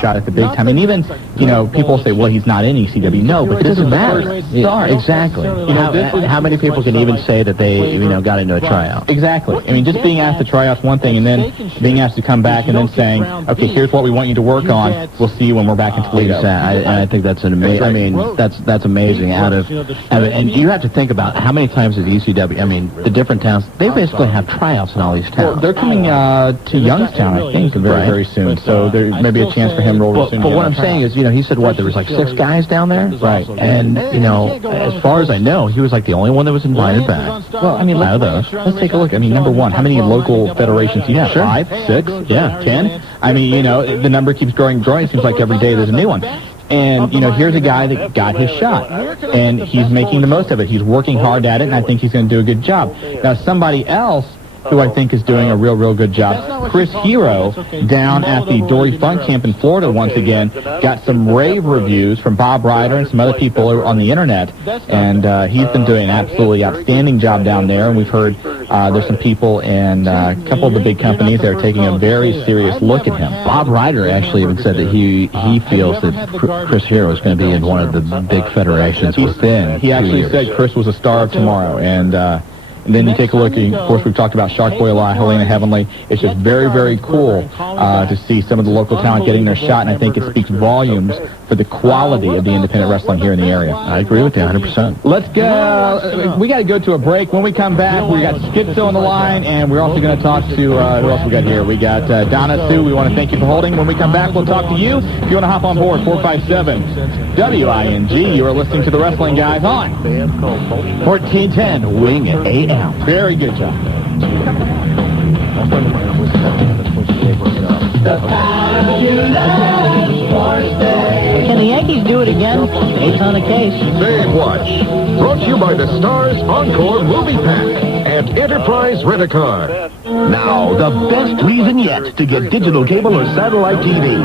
shot at the big time. And even, people say, well, he's not in ECW. No, but it doesn't matter. Exactly. How many people can even say that they, got into a tryout? Exactly. I mean, just being asked to try out's one thing, and then being asked to come back and then saying, okay, here's what we want you to work on. We'll see you when we're back in Toledo. Exactly. I think that's an amazing. I mean, that's amazing. And you have to think about how many times is ECW. I mean, the different towns. They basically have tryouts in all these towns. Well, they're coming to Youngstown, I think, very soon. So there may be a chance for him to roll soon. But what I'm saying is, he said there was like 6 guys down there, right? And as far as I know, he was like the only one that was invited back. Well, I mean, let's take a look. I mean, number one, how many local federations do you have? 5, 6, 10? I mean, the number keeps growing. It seems like every day there's a new one. And, here's a guy that got his shot, and he's making the most of it. He's working hard at it, and I think he's going to do a good job. Now, somebody else who I think is doing a real good job, Chris Hero, down at the Dory Funk Camp in Florida once again, got some rave reviews from Bob Ryder and some other people on the internet, and he's been doing an absolutely outstanding job down there, and we've heard there's some people and a couple of the big companies that are taking a very serious look at him. Bob Ryder actually even said that he feels that Chris Hero is going to be in one of the big federations within He actually said Chris was a star of tomorrow, and then you take a look, of course, we've talked about Shark Boy a lot, Helena Heavenly. It's just very cool to see some of the local talent getting their shot, and I think it speaks volumes for the quality of the independent wrestling here in the area. I agree with you 100%. Let's go. We got to go to a break. When we come back, we got Schizo on the line, and we're also going to talk to, who else we got here? We got Donna Sue. We want to thank you for holding. When we come back, we'll talk to you. If you want to hop on board, 457 WING. You are listening to the Wrestling Guys on 1410 Wing AM. Very good job. Can the Yankees do it again? It's on a case. Dave Watch. Brought to you by the Stars Encore Movie Pack and Enterprise Rent-A-Car. Now, the best reason yet to get digital cable or satellite TV.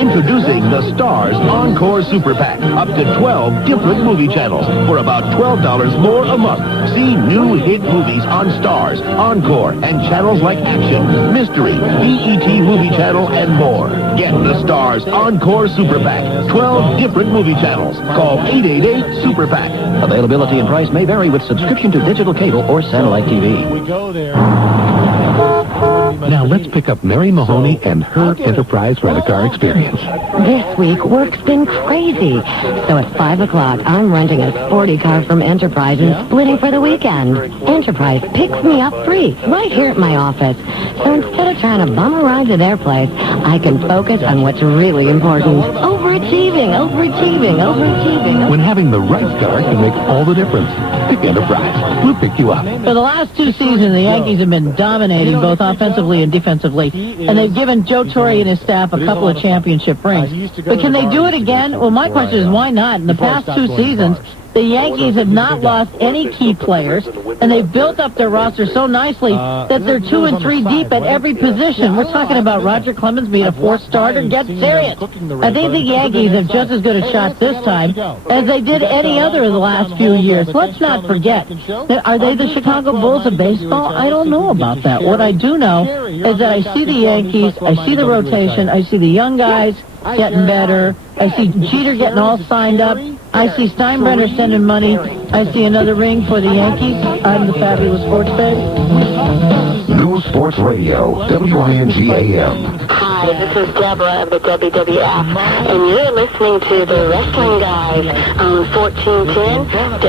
Introducing the Stars Encore Super Pack. Up to 12 different movie channels for about $12 more a month. See new hit movies on Stars, Encore, and channels like Action, Mystery, BET Movie Channel, and more. Get the Stars Encore Super Pack. 12 different movie channels. Call 888-SUPER-PACK. Availability and price may vary with subscription to digital cable or satellite TV. We go there. Now let's pick up Mary Mahoney and her Enterprise Rent-A-Car experience. This week, work's been crazy. So at 5 o'clock, I'm renting a sporty car from Enterprise and splitting for the weekend. Enterprise picks me up free, right here at my office. So instead of trying to bum a ride to their place, I can focus on what's really important. Overachieving. When having the right car can make all the difference. Pick Enterprise. We'll pick you up. For the last 2 seasons, the Yankees have been dominating both offensively and defensively, and they've given Joe Torre and his staff a couple of championship rings. But can they do it again? Well, my question is, why not? In the past 2 seasons, the Yankees have not lost any key players, and they've built up their roster so nicely that they're 2 and 3 deep at every position. We're talking about Roger Clemens being a 4th starter. Get serious. I think the Yankees have just as good a shot this time as they did any other of the last few years. Let's not forget. Are they the Chicago Bulls of baseball? I don't know about that. What I do know is that I see the Yankees, I see the rotation, I see the young guys getting better, I see Jeter getting all signed up, I see Steinbrenner sending money, I see another ring for the Yankees. I'm the Fabulous Sports Babe. News Sports Radio, WING AM. Hi, this is Deborah of the WWF, and you're listening to the Wrestling Guys on 1410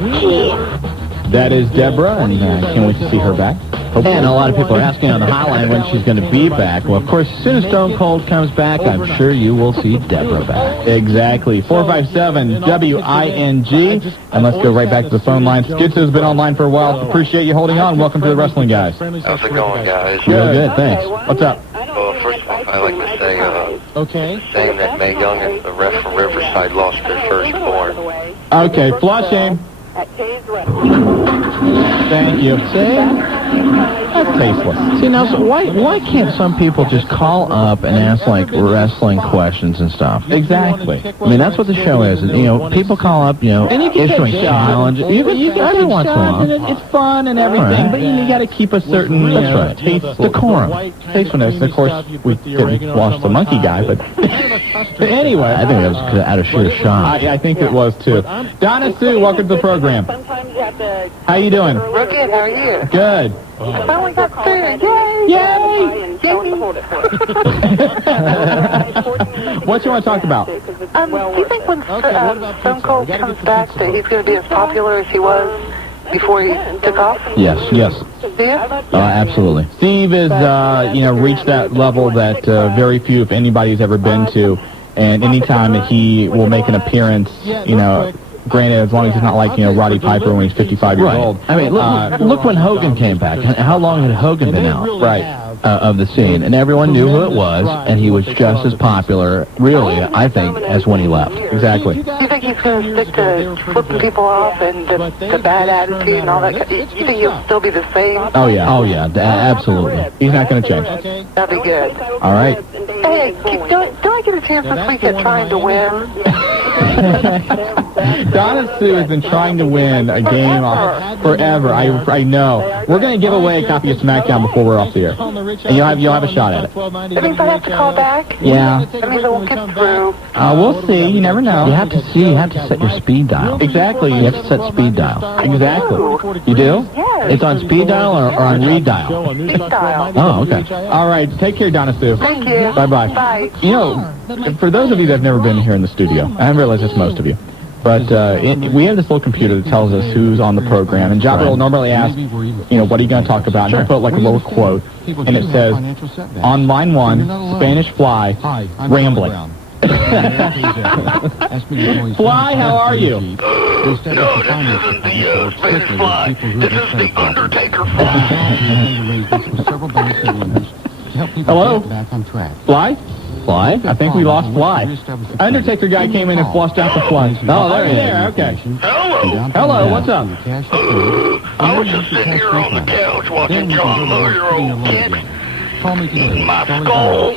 WING. That is Deborah, and can't wait to see her back. And a lot of people are asking on the hotline when she's going to be back. Well, of course, as soon as Stone Cold comes back, I'm sure you will see Deborah back. Exactly. 457 WING. And let's go right back to the phone line. Schizo's been online for a while. Appreciate you holding on. Welcome to the Wrestling Guys. How's it going, guys? Good, thanks. What's up? Well, first of all, I'd like to say, saying that Mae Young and the ref from Riverside lost their firstborn. Okay, flushing. Thank you. See? That's tasteless. See, now, so why can't some people just call up and ask, like, wrestling questions and stuff? Exactly. I mean, that's what the show is. And, you know, people call up, you know, and you can issuing take challenges. You can every take once in a shots, while. and it's fun and everything, Right. but you got to keep a certain Decorum. tastefulness. Of course, we didn't watch the monkey guy, but anyway. I think that was out of sheer shock. I think it was, too. Donna Sue, welcome to the program. How you doing? We're good. How are you? Good. I finally got food. Yay! Yay! What you want to talk about? Do you think when Stone Cold comes back that he's going to be as popular as he was before he took off? Yes. Do you? Absolutely. Steve is, reached that level that very few, if anybody's ever been to, and anytime that he will make an appearance, granted, as long as it's not like, Roddy Piper when he's 55 years old. I mean, look when Hogan came back. How long had Hogan been out? Right. Of the scene, and everyone knew who it was, and he was just as popular, really, I think, as when he left. Exactly. Do you think he's going to stick to flipping people off and the bad attitude and all that? You think he'll still be the same? Oh, yeah, absolutely. He's not going to change. That'd be good. All right. Hey, do I get a chance this week at trying to win? Donna Sue has been trying to win a game forever. I know. We're going to give away a copy of SmackDown before we're off the air. And you'll have a shot at it. That means I have to call back? Yeah. That means I won't get through. We'll see. You never know. You have to set your speed dial. Exactly. You have to set speed dial. Exactly. You do? Yes. It's on speed dial or on read dial? Speed dial. Oh, okay. All right. Take care, Donna Sue. Thank you. Bye-bye. Bye. For those of you that have never been here in the studio, I realize it's most of you, but we have this little computer that tells us who's on the program, and Jabba will normally ask, what are you going to talk about? And I'll put like a little quote, and it says, on line 1, Spanish Fly, rambling. Fly, how are you? No, this isn't the Spanish Fly. This is the Undertaker Hello? Fly? Fly? I think we lost Fly. Undertaker guy came in and flushed out the Fly. Oh, there he is. Okay. Hello, what's up? I was just sitting here on the couch watching John Moyer kid my skull.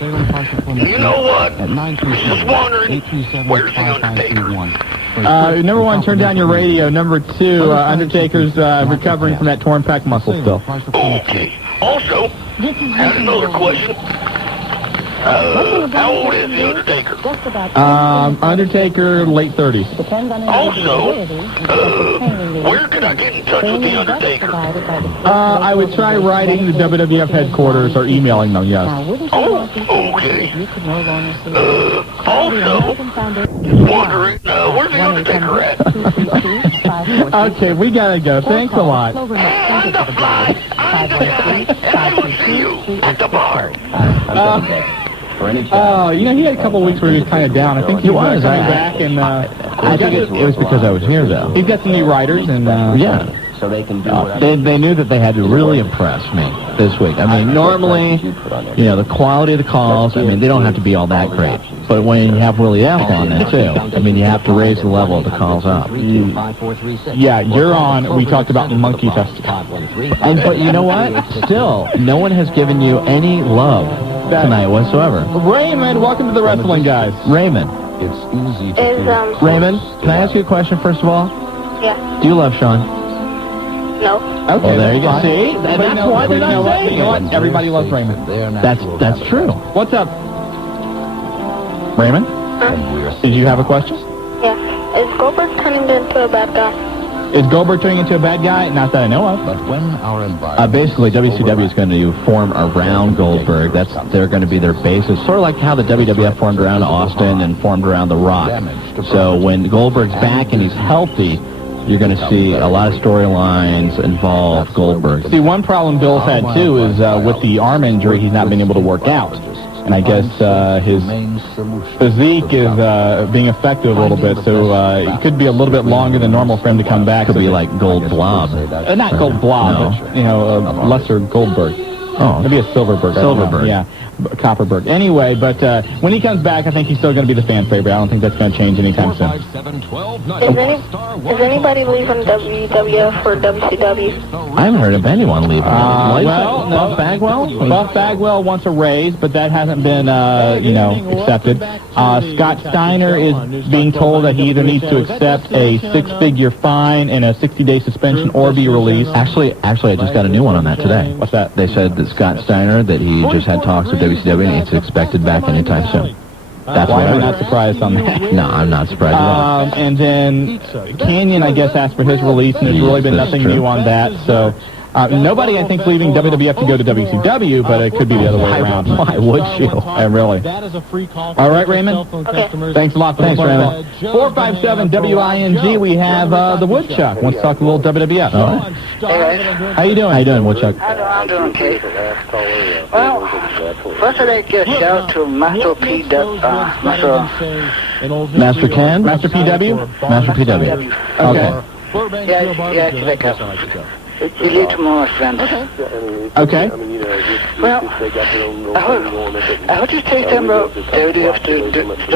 You know what? Just wondering, where's the Undertaker? Number 1, turn down your radio. Number 2, Undertaker's recovering from that torn pec muscle still. Okay. Also, had another question. How old is the Undertaker? Undertaker, late 30s. Also, where can I get in touch with the Undertaker? I would try writing the WWF headquarters or emailing them, yes. Oh, okay. Also, wondering, where's the Undertaker at? Okay, we gotta go. Thanks a lot. And the Fly, I will see you at the bar. He had a couple of weeks where he was kind of down. I think he was coming back, and I think it was because I was here, though. He's got some new writers, and So they can do they knew that they had to really impress me this week. I mean, normally, the quality of the calls, I mean, they don't have to be all that great. But when you have Willie F on it, too, I mean, you have to raise the level of the calls up. Yeah, you're on. We talked about the Monkey Festival. But you know what? Still, no one has given you any love tonight whatsoever. Raymond, welcome to the Wrestling Guys. Raymond. Raymond, can I ask you a question, first of all? Yeah. Do you love Shawn? No. Okay, well, there you go. See? That's why did I say? You know what? Everybody loves Raymond. That's true. What's up? Raymond? Did you have a question? Yeah. Is Goldberg turning into a bad guy? Is Goldberg turning into a bad guy? Not that I know of. But when our environment... Basically, WCW is going to form around Goldberg. They're going to be their basis. Sort of like how the WWF formed around Austin and formed around The Rock. So when Goldberg's back and he's healthy, you're going to see a lot of storylines involve Goldberg. See, one problem Bill's had, too, is with the arm injury, he's not been able to work out. And I guess his physique is being affected a little bit, so it could be a little bit longer than normal for him to come back. Could be like Gold Blob. Not Gold Blob, but, lesser Goldberg. Oh. Maybe a Silverberg. Silverberg. Yeah. Copperberg. Anyway, but when he comes back, I think he's still going to be the fan favorite. I don't think that's going to change anytime soon. Is anybody leaving WWF for WCW? I haven't heard of anyone leaving. Buff Bagwell? Buff Bagwell wants a raise, but that hasn't been, accepted. Scott Steiner is being told that he either needs to accept a 6-figure fine and a 60-day suspension or be released. Actually, I just got a new one on that today. What's that? They said that Scott Steiner, that he just had talks with WCW and it's expected back anytime soon. That's why I'm not surprised on that. No, I'm not surprised at all. And then Canyon, I guess, asked for his release, and there's really been nothing new on that. So nobody, I think, is leaving WWF to go to WCW, but it could be the other way around. Why would you? Really. All right, Raymond? Okay. Thanks a lot. Thanks, Raymond. 457 WING, we have the Woodchuck. Wants to talk a little WWF. All right. Hey, guys. How you doing? How you doing, Woodchuck? I'm doing okay. Well, first I'd like to give a shout out to Master P. Master Ken? Master PW? Master PW. Okay. Yeah, check out. You lead to more friends. Okay. Well, I heard you say something about WWF to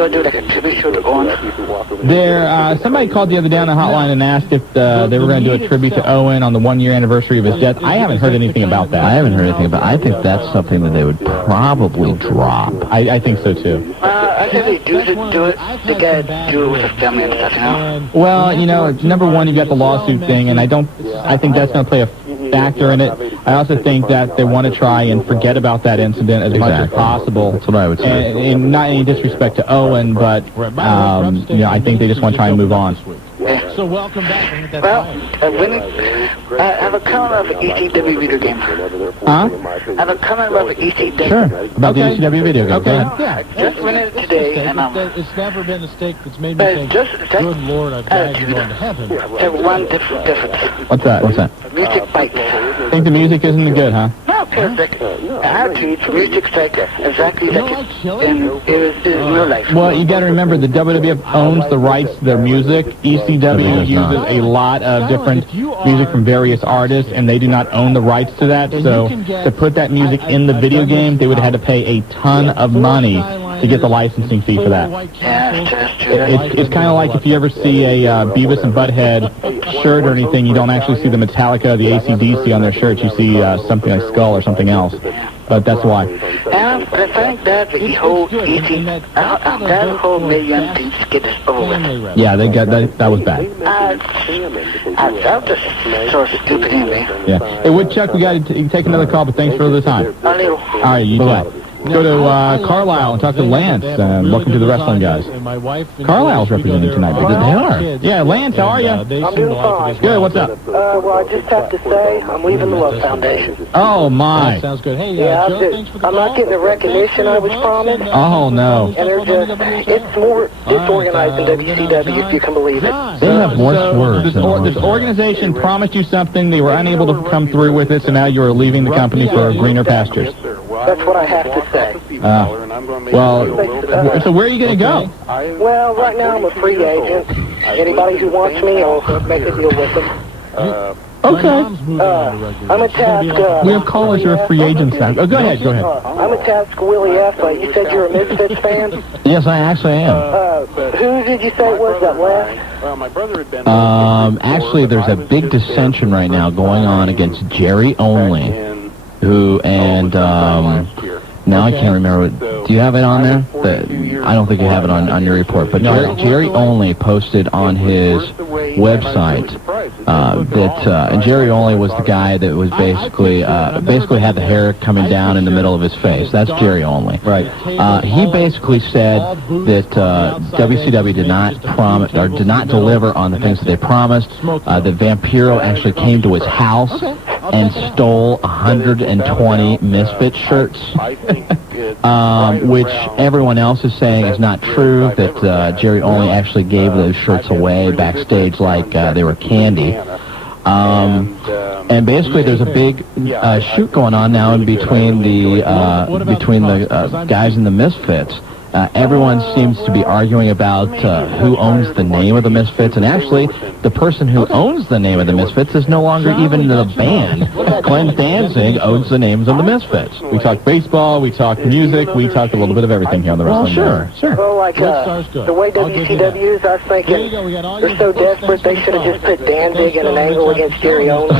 do like a tribute show to Owen. Somebody called the other day on the hotline and asked if they were going to do a tribute to Owen on the 1-year anniversary of his death. I haven't heard anything about that. I haven't heard anything about it. I think that's something that they would probably drop. I think so, too. I think they do it. They got to do it with the family and stuff, you know? Well, number one, you've got the lawsuit thing, and I think that's going to play a factor in it. I also think that they want to try and forget about that incident as much as possible. That's what I would say. And not any disrespect to Owen, but I think they just want to try and move on. So welcome back. Well, I have a comment about ECW video game. Huh? I have a comment about ECW. Sure. About the ECW video game. Okay. Yeah. Just went in today, and it's never been a mistake that's made me think, good Lord, I've got you going to heaven. Have one difference. What's that? Music bites. Think the music isn't good, huh? No, perfect. Attitudes, music's like exactly like it was in real life. Well, you got to remember the WWF owns the rights to their music. ECW uses a lot of different music from various artists, and they do not own the rights to that. So to put that music in the video game, they would have had to pay a ton of money to get the licensing fee for that. It's kind of like if you ever see a Beavis and Butthead shirt or anything, you don't actually see the Metallica, the AC/DC on their shirts. You see something like Skull or something else. But that's why. And I think that the whole that whole million thing to get this over with. Yeah, they got that was bad. That was just so stupid anyway. Yeah. Hey, Woodchuck, we got to take another call, but thanks for the time. All right, you too. Go to Carlisle and talk to Lance. Welcome to the Wrestling Guys. Carlisle's representing tonight. They are. Yeah, Lance, how are you? I'm doing fine. Good, what's up? Well, I just have to say, I'm leaving the Love Foundation. Oh, my. Sounds good. Hey, Yeah, Joe, thanks for the I'm not getting the recognition I was promised. Oh, no. And it's more disorganized than WCW, if you can believe it. They have worse words. This organization promised you something. They were unable to come through with it, so now you're leaving the company for greener pastures. That's what I have to say. So where are you going to go? Well, right now I'm a free agent. Anybody who wants me, I'll make a deal with them. Okay. I'm a task. We have callers who are free agents now. Oh, go ahead. I'm a task Willie F. You said you're a Misfits fan? Yes, I actually am. Who did you say was that last? Actually, there's a big dissension right now going on against Jerry Only, who, and, now I can't remember. Do you have it on there? I don't think you have it on your report. But Jerry Only posted on his website and Jerry Only was the guy that was basically had the hair coming down in the middle of his face. That's Jerry Only. Right. He basically said that WCW did not promise or did not deliver on the things that they promised. That Vampiro actually came to his house and stole 120 Misfit shirts, which everyone else is saying is not true, that Jerry Only actually gave those shirts away backstage like they were candy. And basically there's a big shoot going on now in between the guys in the Misfits. everyone seems to be arguing about who owns the name of the Misfits, and actually, the person who owns the name of the Misfits is no longer even the band. Glenn Danzig owns the names of the Misfits. We talk baseball, we talk music, we talk a little bit of everything here on the Wrestling Sure. Well, like, the way WCW is, I was thinking, they're so desperate, they should have just put Danzig in an angle against Gary Owen.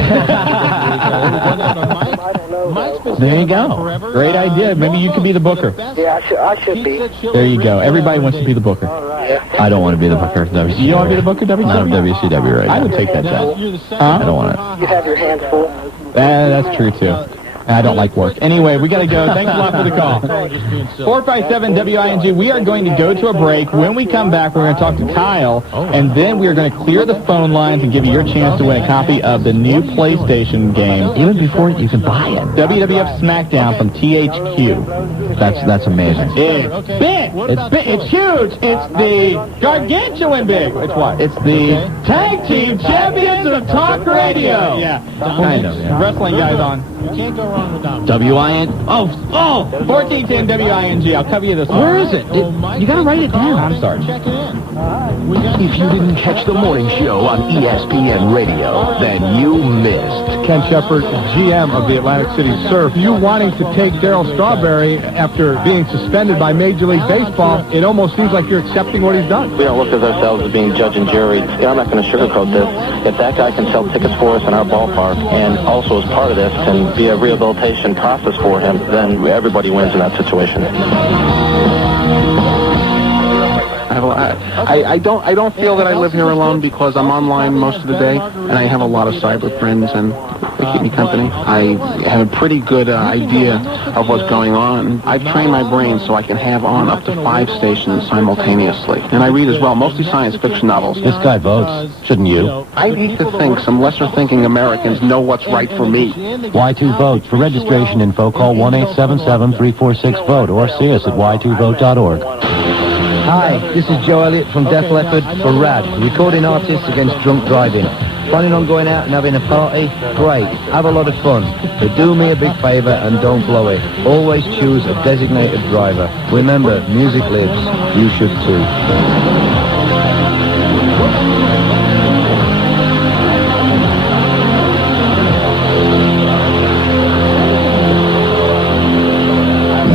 I don't know, though. There you go. Great idea. Maybe you could be the booker. Yeah, I should be. There you go. Everybody wants to be the booker. I don't want to be the booker of WCW. You don't want to be the booker of WCW? Not of WCW right now. I would take that job. I don't want it. You have your hands full. That's true, too. I don't like work. Anyway, we got to go. Thanks a lot for the call. 457 WING. We are going to go to a break. When we come back, we're going to talk to Kyle, and then we are going to clear the phone lines and give you your chance to win a copy of the new PlayStation game. Even before you can buy it. WWF SmackDown from THQ. That's amazing. It's big. It's big. It's huge. It's the gargantuan big. It's what? It's the Tag Team Champions of Talk Radio. Yeah. Kind of, yeah. Wrestling guys on. You can't go wrong with that. WIN. 1410 WING. I'll cover you this one. Where is it? You got to write it down. I'm sorry. Check it in. If you didn't catch the morning show on ESPN Radio, then you missed. Ken Shepard, GM of the Atlantic City Surf. You wanting to take Darryl Strawberry after being suspended by Major League Baseball, it almost seems like you're accepting what he's done. We don't look at ourselves as being judge and jury. I'm not going to sugarcoat this. If that guy can sell tickets for us in our ballpark and also as part of this can be a rehabilitation process for him, then everybody wins in that situation. I don't feel that I live here alone because I'm online most of the day, and I have a lot of cyber friends, and they keep me company. I have a pretty good idea of what's going on. I train my brain so I can have on up to 5 stations simultaneously. And I read as well, mostly science fiction novels. This guy votes, shouldn't you? I need to think some lesser-thinking Americans know what's right for me. Y2 Vote. For registration info, call 1-877-346-VOTE or see us at y2vote.org. Hi, this is Joe Elliott from Def Leppard for RAD, recording artists against drunk driving. Planning on going out and having a party? Great, have a lot of fun. But do me a big favour and don't blow it. Always choose a designated driver. Remember, music lives. You should too.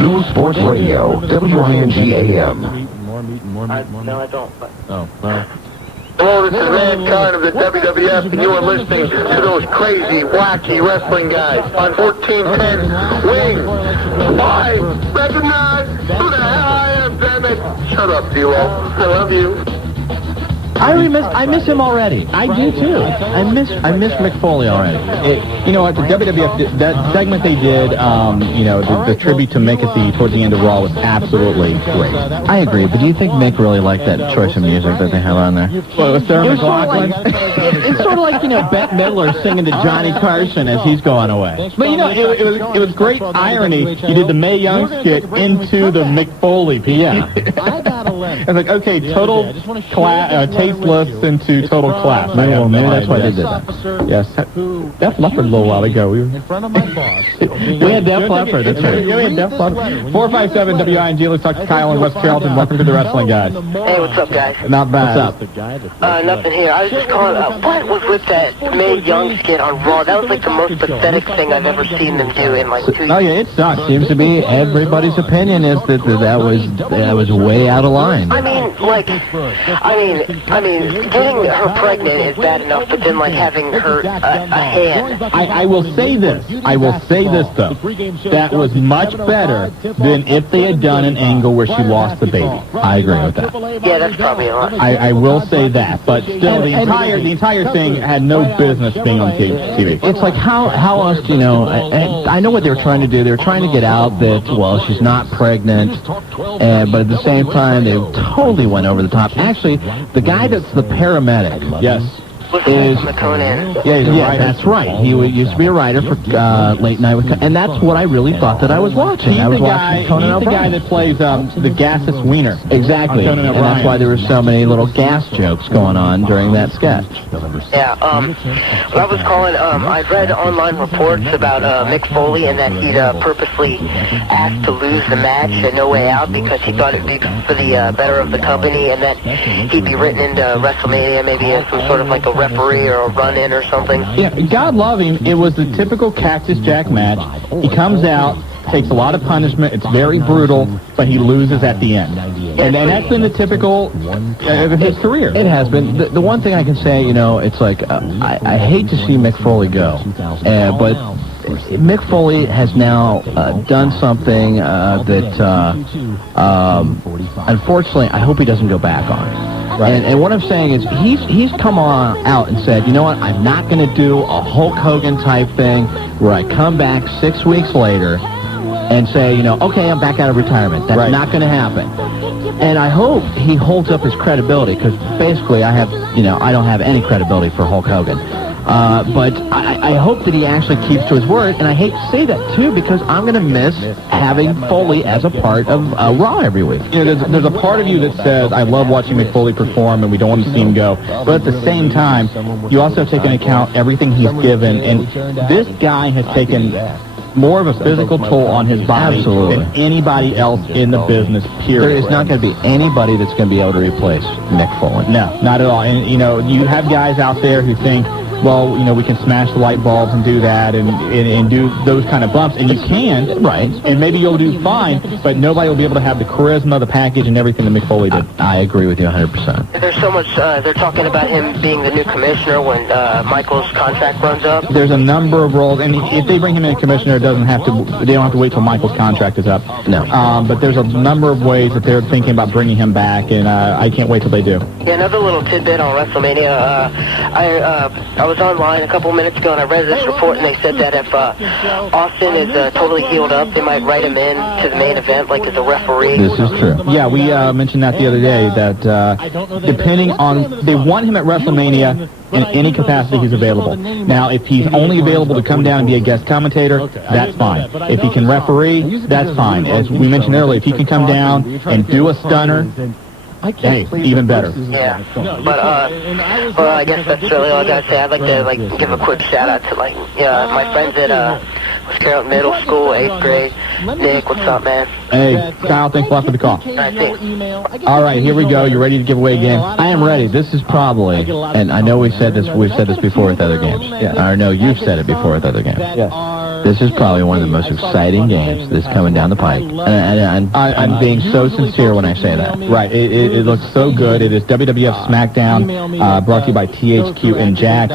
News Sports Radio, WING AM. No, I don't. Oh, well. Hello, this is Mankind of the WWF, and you are listening to those crazy, wacky wrestling guys on 1410 Wing. Why? Recognize who the hell I am, damn it. Shut up, Zero. I love you. I miss him already. I do too. I miss McFoley already. You know what, the WWF, that segment they did, the tribute to Mick towards the end of Raw was absolutely great. I agree, but do you think Mick really liked that choice of music that they had on there? Well, it was Sarah McLachlan. It's sort of like, Bette Midler singing to Johnny Carson as he's going away. But, it was great irony. You did the Mae Young skit into the McFoley piece. Yeah. It's like, okay, total tasteless into total class. Maybe that's why they did that. Yes. Def Leppard a little while ago. In front of my boss. We had Def Leppard, that's right. Yeah, we had Def Leppard. 457 WING. Let's talk to Kyle in West Carrollton. Welcome to the Wrestling Guys. Hey, what's up, guys? Not bad. What's up? Nothing here. I was just calling what was with that Mae Young skit on Raw? That was like the most pathetic thing I've ever seen them do in like 2 years. Oh, yeah, it sucks. Seems to be everybody's opinion is that was way out of line. I mean, getting her pregnant is bad enough, but then, like, having her a hand. I will say this. Though. That was much better than if they had done an angle where she lost the baby. I agree with that. Yeah, that's probably a lot. I will say that, but still, the entire thing had no business being on TV. It's like, how else do you know? I know what they were trying to do. They were trying to get out that, well, she's not pregnant, but at the same time, they totally went over the top. Actually, the guy that's the paramedic, yes, is... from the Conan. Yeah, that's right. He used to be a writer for Late Night with Conan, and that's what I really thought that I was watching. I was watching Conan O'Brien. He's the guy that plays the gaseous wiener. Exactly, and that's why there were so many little gas jokes going on during that sketch. Yeah, what I was calling, I'd read online reports about Mick Foley and that he'd purposely asked to lose the match at No Way Out because he thought it'd be for the better of the company, and that he'd be written into WrestleMania maybe as some sort of like a referee or a run-in or something. Yeah, God love him. It was the typical Cactus Jack match. He comes out, takes a lot of punishment. It's very brutal, but he loses at the end. And that's been the typical of his career. It has been. The one thing I can say, it's like, I hate to see Mick Foley go, but Mick Foley has now done something that, unfortunately, I hope he doesn't go back on. Right. And what I'm saying is he's come on out and said, you know what, I'm not going to do a Hulk Hogan type thing where I come back 6 weeks later and say, okay, I'm back out of retirement. That's not going to happen. And I hope he holds up his credibility, because basically I don't have any credibility for Hulk Hogan. But I hope that he actually keeps to his word, and I hate to say that, too, because I'm going to miss having Foley as a part of Raw every week. There's a part of you that says, I love watching Mick Foley perform, and we don't want to see him go. But at the same time, you also take into account everything he's given, and this guy has taken more of a physical toll on his body than anybody else in the business, period. There is not going to be anybody that's going to be able to replace Mick Foley. No, not at all. And, you have guys out there who think, well, we can smash the light bulbs and do that and do those kind of bumps, and you can, right, and maybe you'll do fine, but nobody will be able to have the charisma, the package, and everything that Mick Foley did. I agree with you 100%. There's so much, they're talking about him being the new commissioner when Michael's contract runs up. There's a number of roles, and if they bring him in a commissioner, they don't have to wait till Michael's contract is up. No. But there's a number of ways that they're thinking about bringing him back, and I can't wait till they do. Yeah, another little tidbit on WrestleMania, I was online a couple minutes ago and I read this report, and they said that if Austin is totally healed up, they might write him in to the main event, like as a referee. This is true. Yeah, we mentioned that the other day, that depending on, they want him at WrestleMania in any capacity he's available. Now, if he's only available to come down and be a guest commentator, that's fine. If he can referee, that's fine. As we mentioned earlier, if he can come down and do a stunner, hey, even better. Yeah, but I guess that's really all I gotta say. I'd like to give a quick shout out to my friends at Wisconsin Middle School, 8th grade. Nick, what's up, man? Hey, Kyle, thanks a lot for the call. All right, here we go. You ready to give away a game? I am ready. This is probably, and I know we've said this before with other games. Yeah. I know you've said it before with other games. Yeah. This is probably one of the most exciting games that's coming down the pike. And I'm being so sincere when I say that. Right. It looks so good. It is WWF SmackDown, brought to you by THQ and Jax.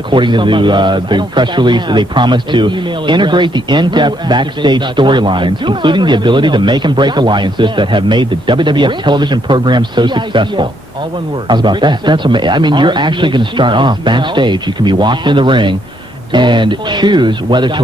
According to the press release, they promised to integrate the in-depth backstage storylines, including the ability to make and break alliances that have made the WWF television program so successful. How's about that? That's amazing. I mean, you're actually going to start off backstage. You can be walking in the ring and choose whether to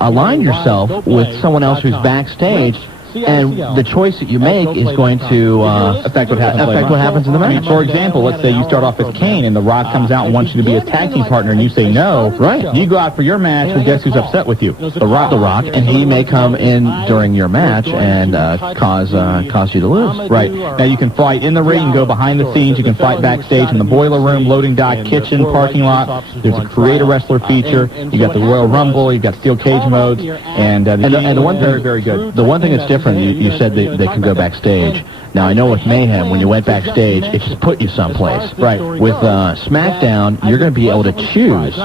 align yourself with someone else who's backstage, and the choice that you make is going to affect what happens in the match. For example, let's say you start off as Kane and The Rock comes out and wants you to be a tag team partner, and you say no. Right. You go out for your match, and guess who's upset with you? The Rock, and he may come in during your match and cause you to lose. Right. Now you can fight in the ring, and go behind the scenes. You can fight backstage in the boiler room, loading dock, kitchen, parking lot. There's a create a wrestler feature. You got the Royal Rumble. You got steel cage modes, and the one thing, very good. The one thing that's different. You said they can go backstage. Now, I know with Mayhem, when you went backstage, it just put you someplace. Right. With SmackDown, you're going to be able to choose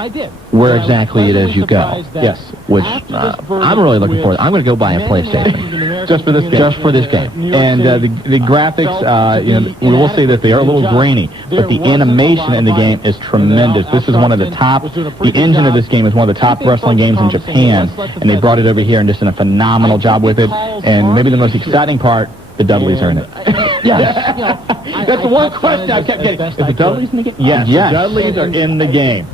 where exactly it is you go. Yes. Which I'm really looking forward to. I'm going to go buy a PlayStation. Just for this game. Just for this game. And the graphics, we will say that they are a little grainy, but the animation in the game is tremendous. This is one of the top, the engine of this game is one of the top wrestling games in Japan, and they brought it over here and just did a phenomenal job with it. And maybe the most exciting part, the Dudleys are in it. Yes. That's the one question I kept getting. Is the Dudleys in the game? Yes. The Dudleys are in the game.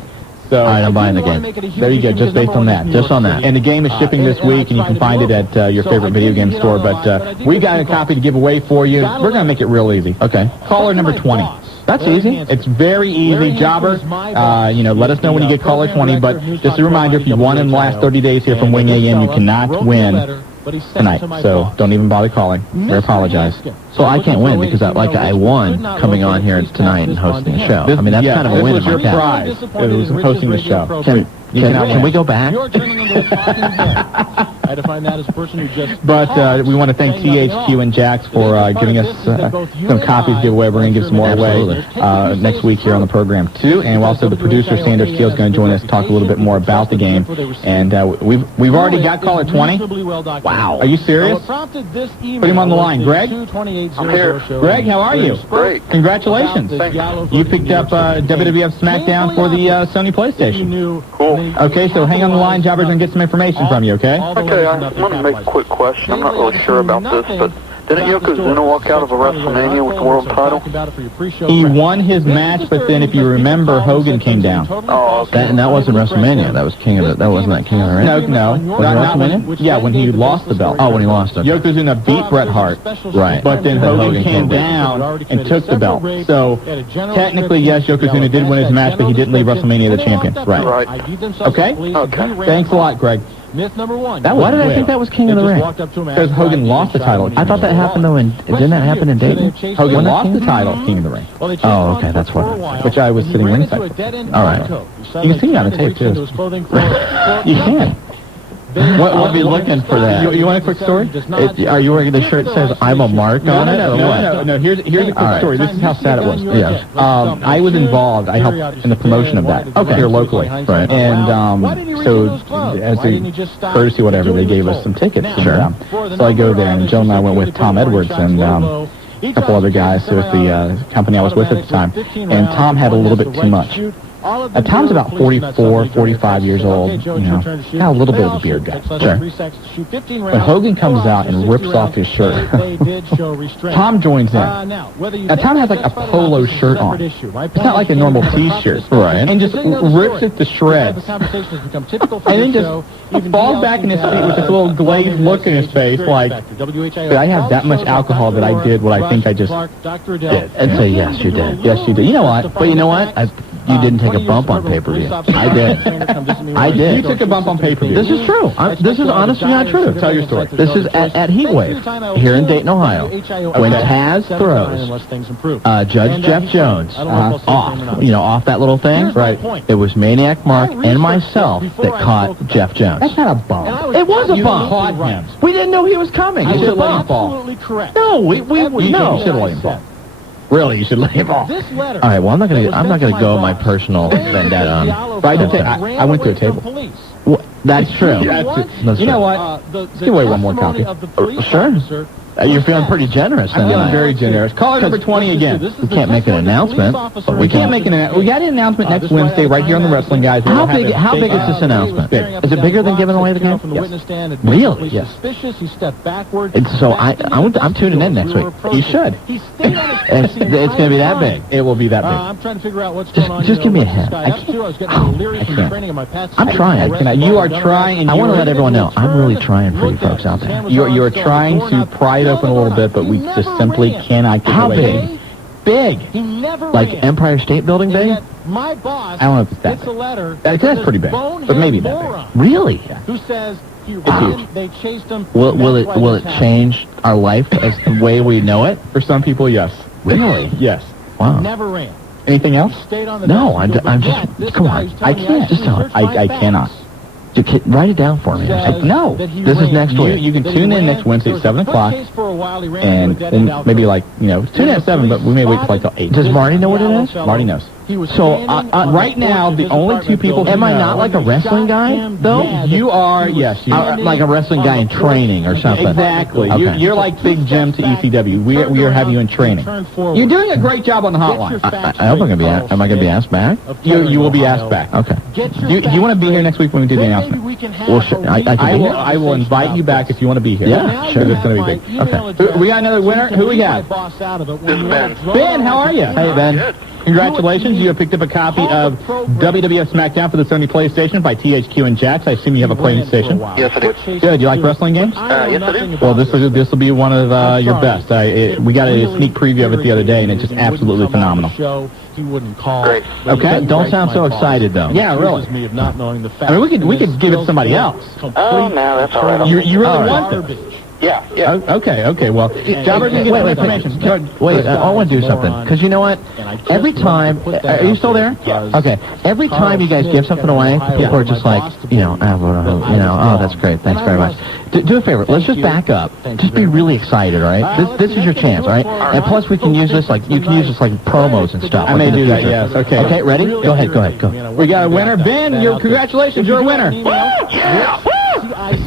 So, all right, I'm buying the game. There you go, just based on that. Just on that. And the game is shipping this week, and you can find it at your favorite video game store. But we got a copy to give away for you. We're going to make it real easy. Okay. Caller number 20. That's easy. It's very easy. Jobber, let us know when you get caller 20, but just a reminder, if you won in the last 30 days here from Wing AM, you cannot win tonight, so don't even bother calling. We apologize. So I can't win because I won coming on here tonight and hosting the show. I mean, that's kind of a win in my your prize. It was hosting the show. Can we go back? I define that as a person who just... But we want to thank THQ and Jax for giving us some copies to give away. We're going to give some more away next week here on the program, too. And also the producer, Sanders Keel, is going to join us to talk a little bit more about the game. And we've already got caller 20. Wow. Are you serious? Put him on the line. Greg? I'm here. Greg, how are you? Great. Congratulations. You picked up WWF SmackDown for the Sony PlayStation. Cool. Okay, so hang on the line. Jobber's going to get some information from you, okay? Okay, I want to make a quick question. I'm not really sure about this, but didn't Yokozuna walk out of a WrestleMania with the world title? He won his match, but then if you remember, Hogan came down. Oh, okay. And that wasn't WrestleMania. That was King of the Ring. No. Was it WrestleMania? Yeah, when he lost the belt. Oh, when he lost it. Yokozuna beat Bret Hart. Right. But then Hogan came down and took the belt. So, technically, yes, Yokozuna did win his match, but he didn't leave WrestleMania the champion. Right. Okay. Okay? Thanks a lot, Greg. Myth number one. Why did I think that was King of the Ring? Because Hogan lost the title. I thought that happened, though, didn't that happen in Dayton? Hogan lost the title at King of the Ring. Oh, okay, that's what. Which I was sitting ringside. All right. You can see me on the tape, too. You can. We'll be looking for that. You want a quick story? Are you wearing the shirt that says I'm a mark on it? No. Here's a quick story. This is how sad it was. Yes. I was involved. I helped in the promotion of that here locally. Right. And so as a courtesy, whatever, they gave us some tickets. Sure. So I go there, and Joe and I went with Tom Edwards and a couple other guys with the company I was with at the time. And Tom had a little bit too much. Tom's about 44, 45 years old, got a little bit of a beard guy. Sure. But Hogan comes out and rips off his shirt. Tom joins in. Now, Tom has like a polo shirt on. It's not like a normal T-shirt. Right. And just rips it to shreds. And then just falls back in his seat with this little glazed look in his face like, I have that much alcohol that I did what I think I just did. And say, yes, you did. Yes, you did. You know what? But you know what? You didn't take a bump on pay-per-view. I did. You took a bump on pay-per-view. This is true. This is honestly not true. Tell your story. This is at Heatwave here in Dayton, Ohio. When Taz throws Judge Jeff Jones off that little thing. Right. It was Maniac Mark and myself that caught Jeff Jones. That's not a bump. It was a bump. Caught him. We didn't know he was coming. You should let him fall. Absolutely correct. No, we no. You should let him fall. Really, you should let him off. All right. Well, I'm not gonna go my personal vendetta on. But I went to a table. Well, that's true. You know what? Give away one more copy. Sure. You're feeling pretty generous. I'm feeling very generous. Caller number 20 again. We can't make an announcement. We can't make an announcement. We got an announcement next Wednesday right here on the Wrestling Guys. How big is this announcement? Is it bigger than giving away the game? Yes. Really? Yes. And so I'm tuning in next week. You should. It's going to be that big. It will be that big. I'm trying to figure out what's going on. Just give me a hint. I can't. I'm trying. You are trying. I want to let everyone know I'm really trying for you folks out there. You're trying to pry it open a little bit, but we just simply cannot get away. Big? Like Empire State Building big? My boss I don't know if it's that big. That's pretty big, but maybe that big. Really? Who says it's huge. They chased him. Will it change our life as the way we know it? For some people, yes. Really? Yes. Wow. Never ran. Anything else? No, I'm just. Come on. I can't. Just tell it. I cannot. Write it down for me. No. This is next week. You can tune in next Wednesday at 7 o'clock. And then maybe tune in at 7, but we may wait till till 8. Does Marty know what it is? Marty knows. So, right now, the only two people Am I not like a wrestling guy, though? You are, yes. Like a wrestling guy in training or something. Exactly. Okay. You're like Big Jim to ECW. We are having you in training. You're doing a great job on the hotline. I hope I'm going to be asked. Am I going to be asked back? You will be asked back. Okay. You want to be here next week when we do the announcement? Well, sure. I will invite you back if you want to be here. Yeah, sure. It's going to be big. Okay. We got another winner. Who we got? This is Ben. Ben, how are you? Hey, Ben. congratulations. You have picked up a copy of WWF SmackDown for the Sony PlayStation by THQ and Jax. I assume you have a PlayStation. Yes, I do. Good. You like wrestling games? Yes, I do. Well, this will be one of your best. We got a sneak preview of it the other day, and it's just absolutely phenomenal. He wouldn't call. Great. Okay. Don't sound so excited, though. Yeah, really. Me of not knowing the fact. I mean, we could give it to somebody else. Oh, no, that's all right. You really want this? Yeah. Okay. Well, Jobber can get information. Wait, I want to do something. Because you know what? Every time... Are you still there? Yes. Okay. Every time you guys give something away, people are just like, oh, that's great. Thanks very much. Do a favor. Let's just back up. Just be really excited, all right? This is your chance, all right? And plus, we can use this like promos and stuff. I may do that, yes. Okay. Okay, ready? Go ahead. Go. We got a winner. Ben, congratulations. You're a winner.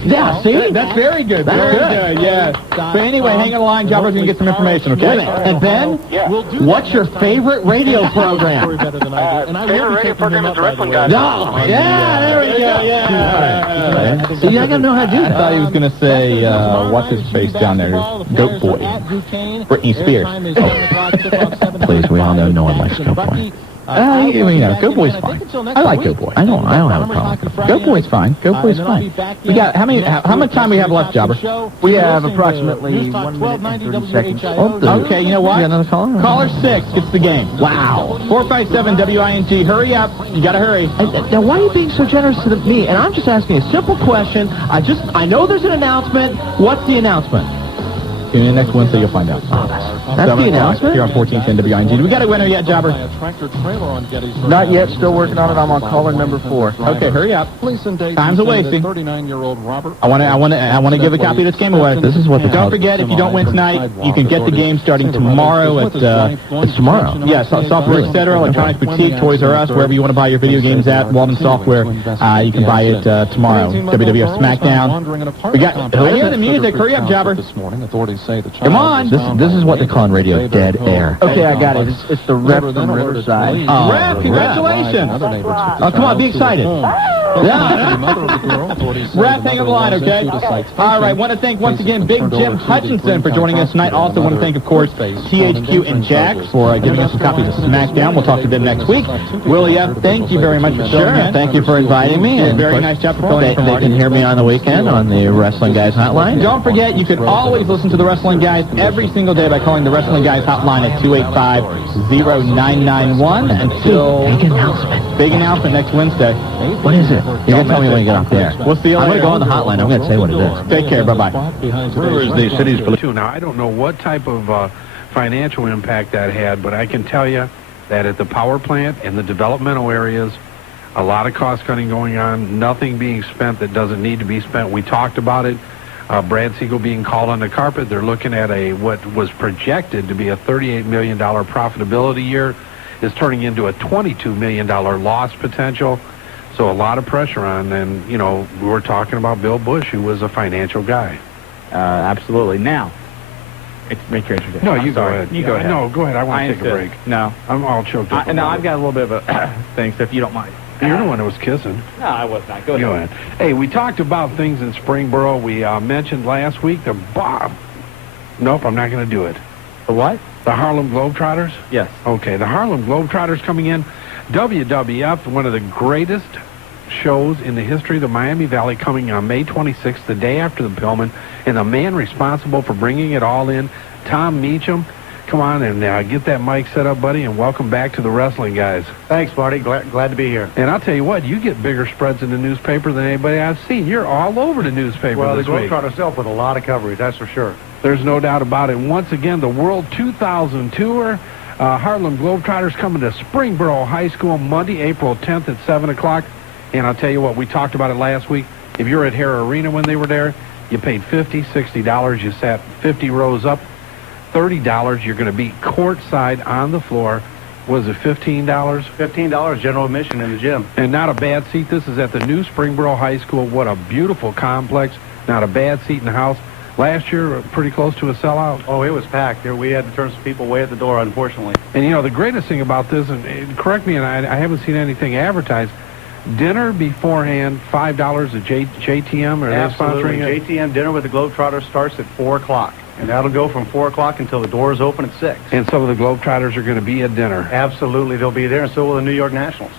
Yeah, see? That's very good. Very good, yes. But anyway, hang on the line. Jobber's going to get some information, okay? And Ben, what's your favorite radio program? Favorite radio program is the Wrestling Guys. No! Yeah, there we go, yeah. See, I got to know how to do I that. thought he was going to say, what's his face down there? Goat Boy. Britney Spears. Please, we all know no one likes Goat Boy. Goat Boy's fine. I like Goat Boy. I don't have a problem. Goat Boy's fine. Goat Boy's fine. We got how much time we have left, Jobber? We have approximately 1 minute and 30 seconds. Okay, you know what? You got another caller? Caller 6 gets the game. Wow. 457 WING. Hurry up. You got to hurry. Now, why are you being so generous to me? And I'm just asking a simple question. I know there's an announcement. What's the announcement? Tune in next Wednesday, you'll find out. That's the announcement? Here on 1410 WING. Do we got a winner yet, Jobber? Not yet. Still working on it. I'm on caller number 4. Okay, hurry up. Time's a wasting. 39-year-old Robert. I want to give a copy of this game away. This is what Don't forget, if you don't win tonight, you can get the game starting tomorrow at it's tomorrow. Yeah, Software Etc., Electronics Boutique, Toys R Us, wherever you want to buy your video games at, Walden Software. You can buy it tomorrow. WWF SmackDown. We got. I hear the music. Hurry up, Jobber. Come on. This is what they call in radio dead air. Okay, I got it. It's the Rep from Riverside. Rep, congratulations. Oh, come on, be excited. Rep, hang on the line, okay? All right, want to thank once again Big Jim Hutchinson for joining us tonight. Also want to thank, of course, THQ and Jax for giving us some copies of SmackDown. We'll talk to them next week. Willie F., thank you very much for showing in. Thank you for inviting me. And very nice job for filling in for They Marty. can hear me on the weekend on the Wrestling Guys hotline. Don't forget, you can always listen to the Wrestling Guys every single day by calling the Wrestling Guys hotline at 285-0991 until... Big announcement next Wednesday. What is it? You're going to tell me when you get off there. We'll see you later. I'm going to go on the hotline. I'm going to say what it is. Take care. Bye-bye. Where is the city's platoon? Now, I don't know what type of financial impact that had, but I can tell you that at the power plant and the developmental areas, a lot of cost cutting going on, nothing being spent that doesn't need to be spent. We talked about it. Brad Siegel being called on the carpet. They're looking at what was projected to be a $38 million profitability year is turning into a $22 million loss potential. So a lot of pressure on, and, we were talking about Bill Bush, who was a financial guy. Absolutely. Now, make your introduction. No, you go ahead. You go ahead. No, go ahead. I want to take a break. No. I'm all choked up. No, I've got a little bit of a thing, so if you don't mind. You're the one that was kissing. No, I was not. Go ahead. Hey, we talked about things in Springboro. We mentioned last week the Bob. Nope, I'm not going to do it. The what? The Harlem Globetrotters? Yes. Okay, the Harlem Globetrotters coming in. WWF, one of the greatest shows in the history of the Miami Valley, coming on May 26th, the day after the Pillman, and the man responsible for bringing it all in, Tom Meacham. Come on and get that mic set up, buddy, and welcome back to the Wrestling Guys. Thanks, Marty. Glad to be here. And I'll tell you what, you get bigger spreads in the newspaper than anybody I've seen. You're all over the newspaper this week. Well, the Globetrotters self with a lot of coverage, that's for sure. There's no doubt about it. Once again, the World 2000 Tour. Harlem Globetrotters coming to Springboro High School Monday, April 10th at 7 o'clock. And I'll tell you what, we talked about it last week. If you're at Hare Arena when they were there, you paid $50, $60. You sat 50 rows up. $30, you're going to be courtside on the floor. Was it $15? $15 general admission in the gym. And not a bad seat. This is at the new Springboro High School. What a beautiful complex. Not a bad seat in the house. Last year, pretty close to a sellout. Oh, it was packed. We had to turn some people away at the door, unfortunately. And, the greatest thing about this, and correct me, and I haven't seen anything advertised, dinner beforehand, $5 at JTM, or they're sponsoring it? JTM dinner with the Globetrotters starts at 4 o'clock. And that'll go from 4 o'clock until the doors open at 6. And some of the Globetrotters are going to be at dinner. Absolutely, they'll be there, and so will the New York Nationals.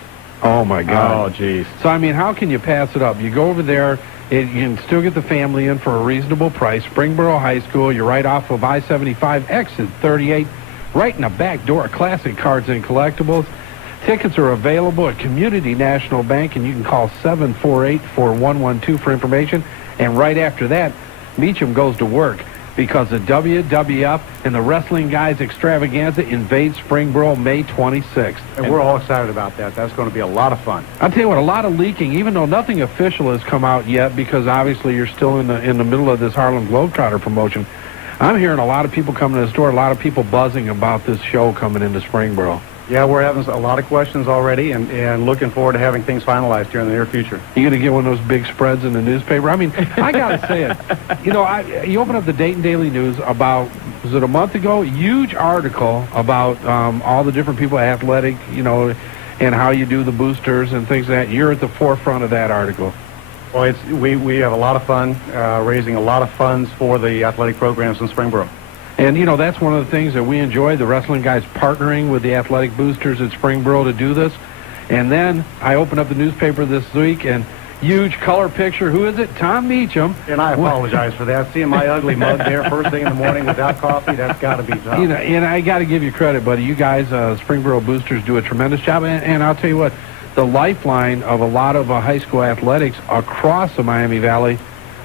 Oh, my God. Oh, geez. So, I mean, how can you pass it up? You go over there, you can still get the family in for a reasonable price. Springboro High School, you're right off of I-75, exit 38, right in the back door, Classic Cards and Collectibles. Tickets are available at Community National Bank, and you can call 748-4112 for information. And right after that, Meacham goes to work because the WWF and the Wrestling Guys Extravaganza invades Springboro May 26th. And we're all excited about that. That's going to be a lot of fun. I'll tell you what, a lot of leaking, even though nothing official has come out yet, because obviously you're still in the middle of this Harlem Globetrotter promotion. I'm hearing a lot of people coming to the store, a lot of people buzzing about this show coming into Springboro. Yeah, we're having a lot of questions already and looking forward to having things finalized here in the near future. You going to get one of those big spreads in the newspaper? I mean, I got to say it. You know, you open up the Dayton Daily News about, was it a month ago? Huge article about all the different people at Athletic, you know, and how you do the boosters and things like that. You're at the forefront of that article. Well, we have a lot of fun raising a lot of funds for the athletic programs in Springboro. And, you know, that's one of the things that we enjoy, the Wrestling Guys partnering with the athletic boosters at Springboro to do this. And then I opened up the newspaper this week, and huge color picture. Who is it? Tom Meacham. And I apologize for that. Seeing my ugly mug there first thing in the morning without coffee, that's got to be tough. You know, and I got to give you credit, buddy. You guys, Springboro boosters, do a tremendous job. And I'll tell you what, the lifeline of a lot of high school athletics across the Miami Valley,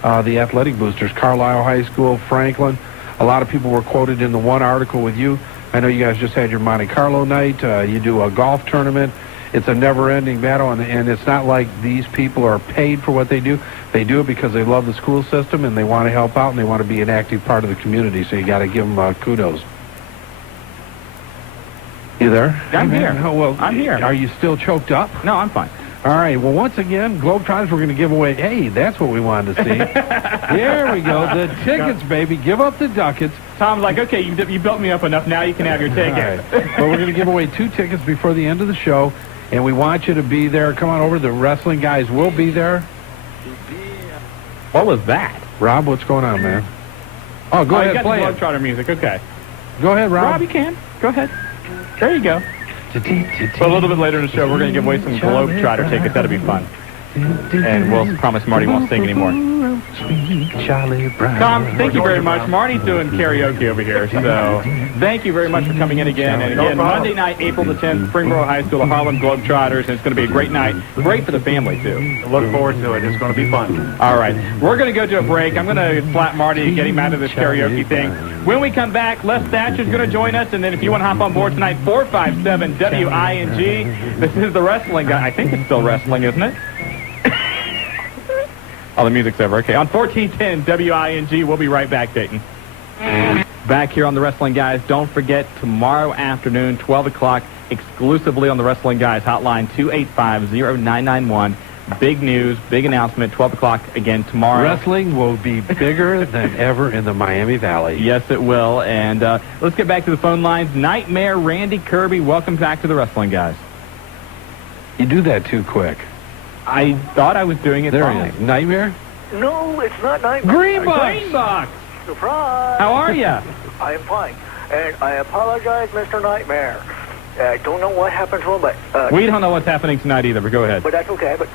the athletic boosters, Carlisle High School, Franklin. A lot of people were quoted in the one article with you. I know you guys just had your Monte Carlo night. You do a golf tournament. It's a never-ending battle, and it's not like these people are paid for what they do. They do it because they love the school system, and they want to help out, and they want to be an active part of the community, so you got to give them kudos. You there? I'm here. Oh, well, I'm here. Are you still choked up? No, I'm fine. All right. Well, once again, Globetrotters, we're going to give away. Hey, that's what we wanted to see. There we go. The tickets, baby. Give up the ducats. Tom's like, okay, you built me up enough. Now you can have your ticket. All right. Well, we're going to give away 2 tickets before the end of the show, and we want you to be there. Come on over. The Wrestling Guys will be there. What was that? Rob, what's going on, man? Oh, go ahead. You got Play the it. Globetrotter music. Okay. Go ahead, Rob. Rob, you can. Go ahead. There you go. So a little bit later in the show, we're going to give away some Globetrotter tickets. That'll be fun. And we'll promise Marty won't sing anymore. Tom, thank you very much. Marty's doing karaoke over here, so thank you very much for coming in again. And again, Monday night, April the 10th, Springboro High School, the Harlem Globetrotters, and it's going to be a great night. Great for the family, too. Look forward to it. It's going to be fun. All right. We're going to go to a break. I'm going to slap Marty and get him out of this karaoke thing. When we come back, Les Thatcher's going to join us, and then if you want to hop on board tonight, 457 WING. This is the Wrestling Guy. I think it's still wrestling, isn't it? Oh, the music's over. Okay, on 1410 WING, we'll be right back, Dayton. Back here on the Wrestling Guys. Don't forget, tomorrow afternoon, 12 o'clock, exclusively on the Wrestling Guys hotline, 285-0991. Big news, big announcement, 12 o'clock again tomorrow. Wrestling will be bigger than ever in the Miami Valley. Yes, it will. And let's get back to the phone lines. Nightmare Randy Kirby, welcome back to the Wrestling Guys. You do that too quick. I thought I was doing it there fine. There he is. Nightmare? No, it's not Nightmare. Greenbox! Surprise! How are you? I am fine. And I apologize, Mr. Nightmare. I don't know what happened to him, but... we don't know what's happening tonight either, but go ahead. But that's okay. But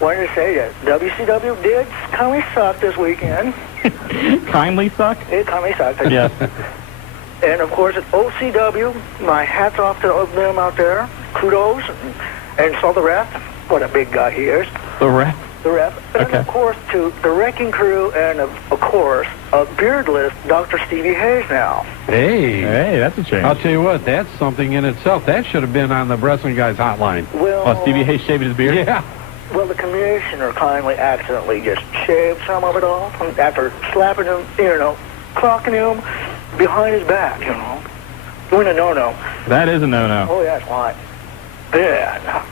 wanted to say that WCW did kind of suck this weekend. Kindly suck? It kindly sucked. Yes. And, of course, at OCW, my hat's off to them out there. Kudos. And saw the ref. What a big guy he is. The ref? The ref. And, okay. of course, to the Wrecking Crew and, of course, a beardless Dr. Stevie Hayes now. Hey, that's a change. I'll tell you what, that's something in itself. That should have been on the Wrestling Guys hotline. Well, Stevie Hayes shaving his beard? Yeah. Well, the commissioner kindly accidentally just shaved some of it off after slapping him, clocking him behind his back, Doing a no-no. That is a no-no. Oh, yeah, it's fine. Yeah.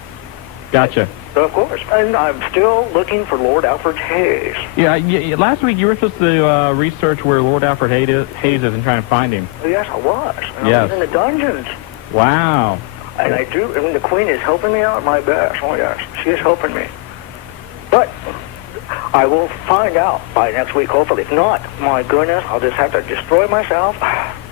Gotcha. So, of course. And I'm still looking for Lord Alfred Hayes. Yeah, last week you were supposed to research where Lord Alfred Hayes is and trying to find him. Yes, I was. Yes. I was in the dungeons. Wow. And the Queen is helping me out my best. Oh, yes. She is helping me. But I will find out by next week, hopefully. If not, my goodness, I'll just have to destroy myself.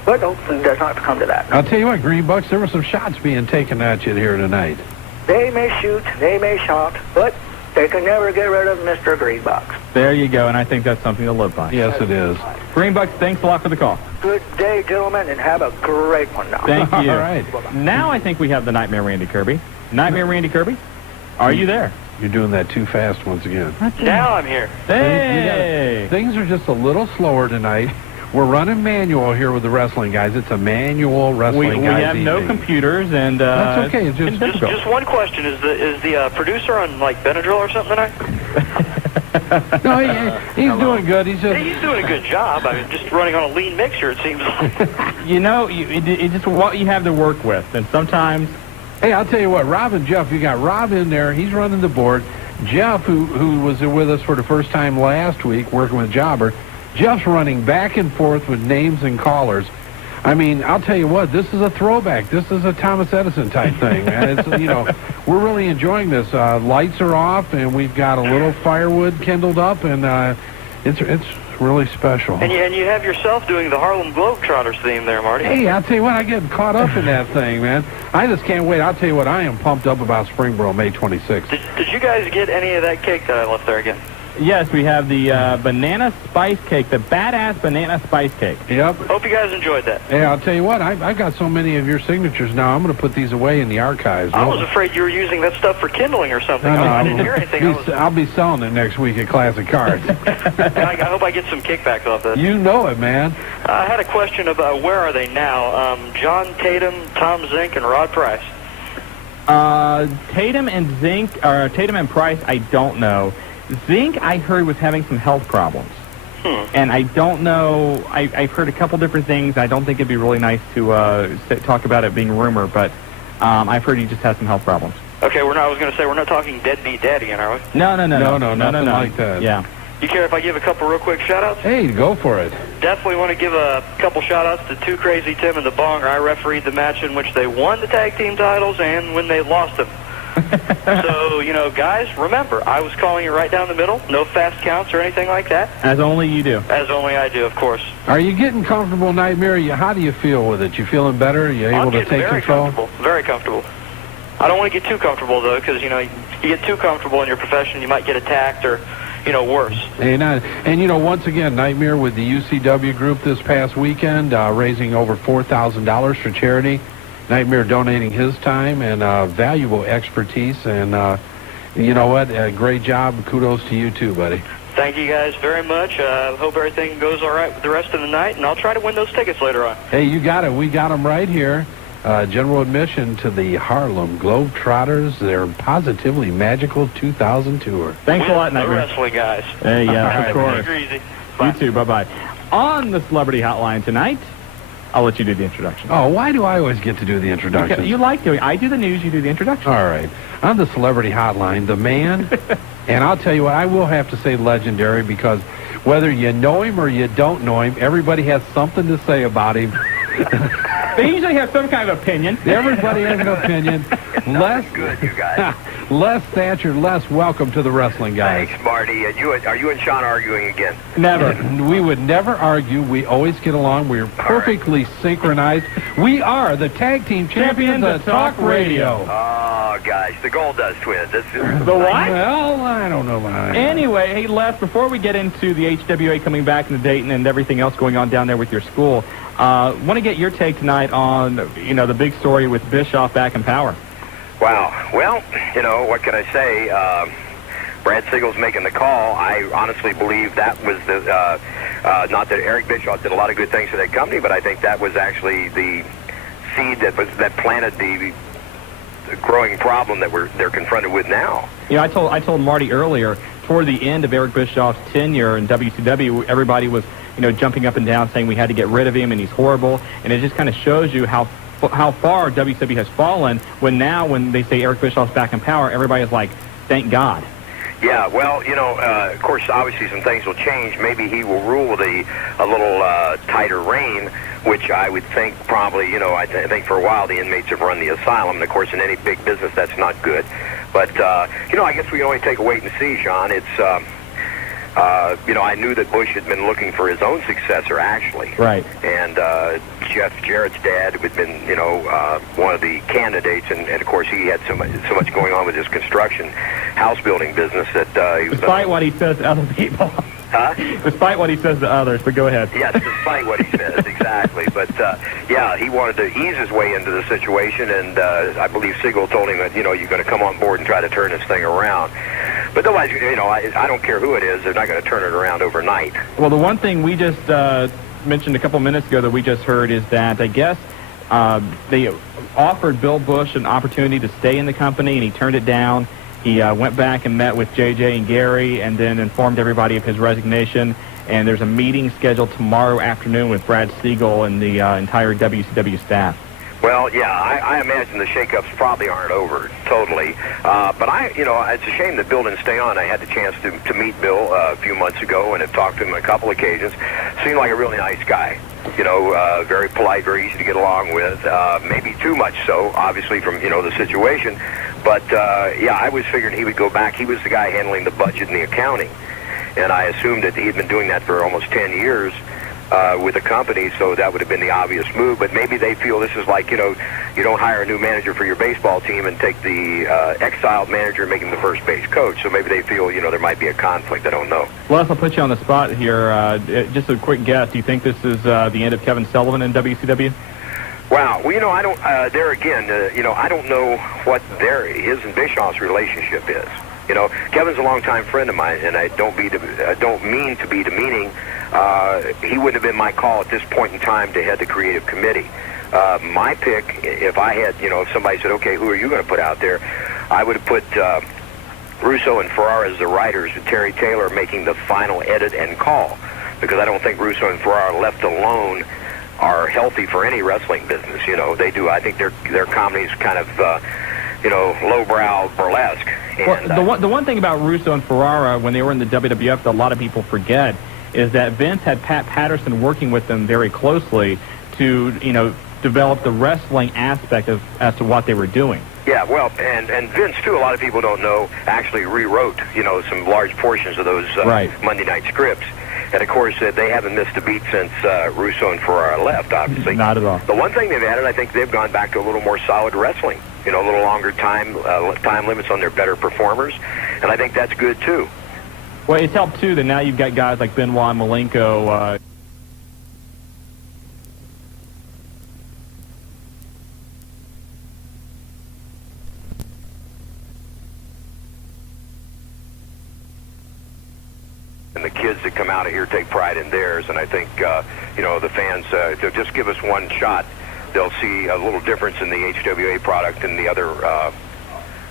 But no, it does not come to that. I'll tell you what, Greenbucks, there were some shots being taken at you here tonight. They may shoot, they may shot, but they can never get rid of Mr. Greenbucks. There you go, and I think that's something to live by. Yes, it is. Greenbucks, thanks a lot for the call. Good day, gentlemen, and have a great one now. Thank you. All right. Now I think we have the Nightmare Randy Kirby. Nightmare Randy Kirby, are you there? You're doing that too fast once again. Now I'm here. Hey! Things are just a little slower tonight. We're running manual here with the wrestling guys. It's a manual wrestling we guys have no evening. computers, and that's okay. It's Just one question: is the producer on like Benadryl or something tonight? No, he's doing good. He's doing a good job. I mean, just running on a lean mixture, it seems like. You know, it's just what you have to work with, and sometimes. Hey, I'll tell you what, Rob and Jeff, you got Rob in there. He's running the board. Jeff, who was with us for the first time last week, working with Jobber, Jeff's running back and forth with names and callers. I mean, I'll tell you what, this is a throwback. This is a Thomas Edison type thing, man. It's, we're really enjoying this. Lights are off, and we've got a little firewood kindled up, and it's really special. And you have yourself doing the Harlem Globetrotters theme there, Marty. Hey, I'll tell you what, I get caught up in that thing, man. I just can't wait. I'll tell you what, I am pumped up about Springboro, May 26th. Did you guys get any of that cake that I left there again? Yes, we have the banana spice cake, the badass banana spice cake. Yep. Hope you guys enjoyed that. Hey, I'll tell you what, I've got so many of your signatures now, I'm going to put these away in the archives. I was afraid you were using that stuff for kindling or something. No, I didn't hear anything. I'll be selling it next week at Classic Cards. I hope I get some kickbacks off this. You know it, man. I had a question about where are they now? John Tatum, Tom Zink, and Rod Price. Tatum and Price, I don't know. Zink, I heard, was having some health problems. And I don't know. I've heard a couple different things. I don't think it'd be really nice to talk about it being rumor, but I've heard he just has some health problems. Okay, I was going to say, we're not talking deadbeat daddy, are we? No, nothing like that. Yeah. You care if I give a couple real quick shout-outs? Hey, go for it. Definitely want to give a couple shout-outs to Too Crazy Tim and the Bonger. I refereed the match in which they won the tag team titles and when they lost them. So, guys, remember, I was calling it right down the middle. No fast counts or anything like that. As only you do. As only I do, of course. Are you getting comfortable, Nightmare? How do you feel with it? You feeling better? Are you able to take control? Very comfortable. I don't want to get too comfortable, though, because, you get too comfortable in your profession, you might get attacked or, worse. And once again, Nightmare with the UCW group this past weekend, raising over $4,000 for charity. Nightmare donating his time and valuable expertise, and you know what? Great job. Kudos to you too, buddy. Thank you guys very much. Hope everything goes all right with the rest of the night, and I'll try to win those tickets later on. Hey, you got it. We got them right here. General admission to the Harlem Globetrotters, their Positively Magical 2000 tour. Thanks a lot, Nightmare. Nightmare. Wrestling guys. Hey, yeah, of course. Take it easy. You too. Bye-bye. On the Celebrity Hotline tonight, I'll let you do the introduction. Oh, why do I always get to do the introduction? You like doing. I do the news, you do the introduction. All right. On the Celebrity Hotline, the man, and I'll tell you what, I will have to say legendary, because whether you know him or you don't know him, everybody has something to say about him. They usually have some kind of opinion. Everybody has an opinion. Good, you guys. Les Thatcher, Les, welcome to the Wrestling Guys. Thanks, Marty. And are you and Shawn arguing again? Never. We would never argue. We always get along. We're perfectly synchronized. We are the tag team champions of Talk Radio. Oh, gosh. The Goldust Twins. The what? Well, I don't know. Anyway, hey, Les, before we get into the HWA coming back into Dayton and everything else going on down there with your school, want to get your take tonight on, the big story with Bischoff back in power. Wow. Well, what can I say? Brad Siegel's making the call. I honestly believe that was the, not that Eric Bischoff did a lot of good things for that company, but I think that was actually the seed that planted the growing problem that they're confronted with now. I told Marty earlier, toward the end of Eric Bischoff's tenure in WCW, everybody was, jumping up and down saying we had to get rid of him and he's horrible, and it just kind of shows you how far WCW has fallen, when they say Eric Bischoff's back in power, everybody's like, thank God. Yeah, well, of course, obviously some things will change. Maybe he will rule with a little tighter rein, which I would think probably, I think for a while the inmates have run the asylum. And, of course, in any big business, that's not good. But, I guess we can only take a wait and see, Shawn. It's, I knew that Bush had been looking for his own successor, actually. Right. And Jeff Jarrett's dad had been, one of the candidates, and of course he had so much going on with his construction house building business that he was... Despite what he says to other people. Huh? Despite what he says to others, but go ahead. Yes, despite what he says, exactly. But, he wanted to ease his way into the situation, and I believe Siegel told him that, you're going to come on board and try to turn this thing around. But otherwise, I don't care who it is, they're not going to turn it around overnight. Well, the one thing we just mentioned a couple minutes ago that we just heard is that I guess they offered Bill Bush an opportunity to stay in the company, and he turned it down. He went back and met with J.J. and Gary and then informed everybody of his resignation. And there's a meeting scheduled tomorrow afternoon with Brad Siegel and the entire WCW staff. Well, yeah, I imagine the shakeups probably aren't over totally. But it's a shame that Bill didn't stay on. I had the chance to meet Bill a few months ago and have talked to him on a couple occasions. Seemed like a really nice guy. Very polite, very easy to get along with. Maybe too much so, obviously, from, the situation. But, I was figuring he would go back. He was the guy handling the budget and the accounting. And I assumed that he'd been doing that for almost 10 years with the company, so that would have been the obvious move. But maybe they feel this is like, you don't hire a new manager for your baseball team and take the exiled manager and make him the first base coach. So maybe they feel, there might be a conflict. I don't know. Les, I'll put you on the spot here. Just a quick guess. Do you think this is the end of Kevin Sullivan in WCW? Wow. Well, I don't, there again, I don't know what his and Bischoff's relationship is. Kevin's a longtime friend of mine, and I don't mean to be demeaning. He wouldn't have been my call at this point in time to head the creative committee. My pick, if I had, if somebody said, okay, who are you going to put out there, I would have put Russo and Ferrara as the writers, with Terry Taylor making the final edit and call, because I don't think Russo and Ferrara left alone are healthy for any wrestling business. They do. I think their comedy's kind of, lowbrow burlesque. And, well, the one thing about Russo and Ferrara when they were in the WWF that a lot of people forget is that Vince had Pat Patterson working with them very closely to, develop the wrestling aspect as to what they were doing. Yeah, well, and Vince, too, a lot of people don't know, actually rewrote, some large portions of those Monday night scripts. And, of course, they haven't missed a beat since Russo and Ferrara left, obviously. Not at all. The one thing they've added, I think they've gone back to a little more solid wrestling. A little longer time limits on their better performers. And I think that's good, too. Well, it's helped, too, that now you've got guys like Benoit and Malenko. And the kids that come out of here take pride in theirs. And I think, the fans, to just give us one shot, they'll see a little difference in the HWA product and the other,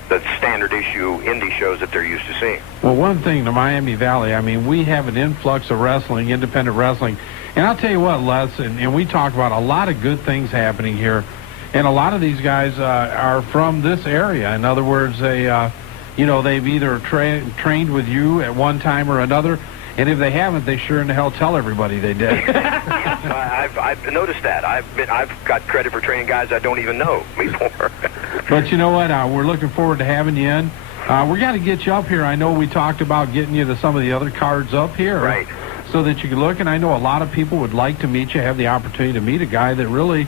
the standard issue indie shows that they're used to seeing. Well, one thing, the Miami Valley, we have an influx of wrestling, independent wrestling. And I'll tell you what, Les, and we talk about a lot of good things happening here. And a lot of these guys are from this area. In other words, they've either trained with you at one time or another. And if they haven't, they sure in the hell tell everybody they did. Yes, I've noticed that. I've got credit for training guys I don't even know before. But you know what? We're looking forward to having you in. We got to get you up here. I know we talked about getting you to some of the other cards up here. Right. So that you can look. And I know a lot of people would like to meet you, have the opportunity to meet a guy that really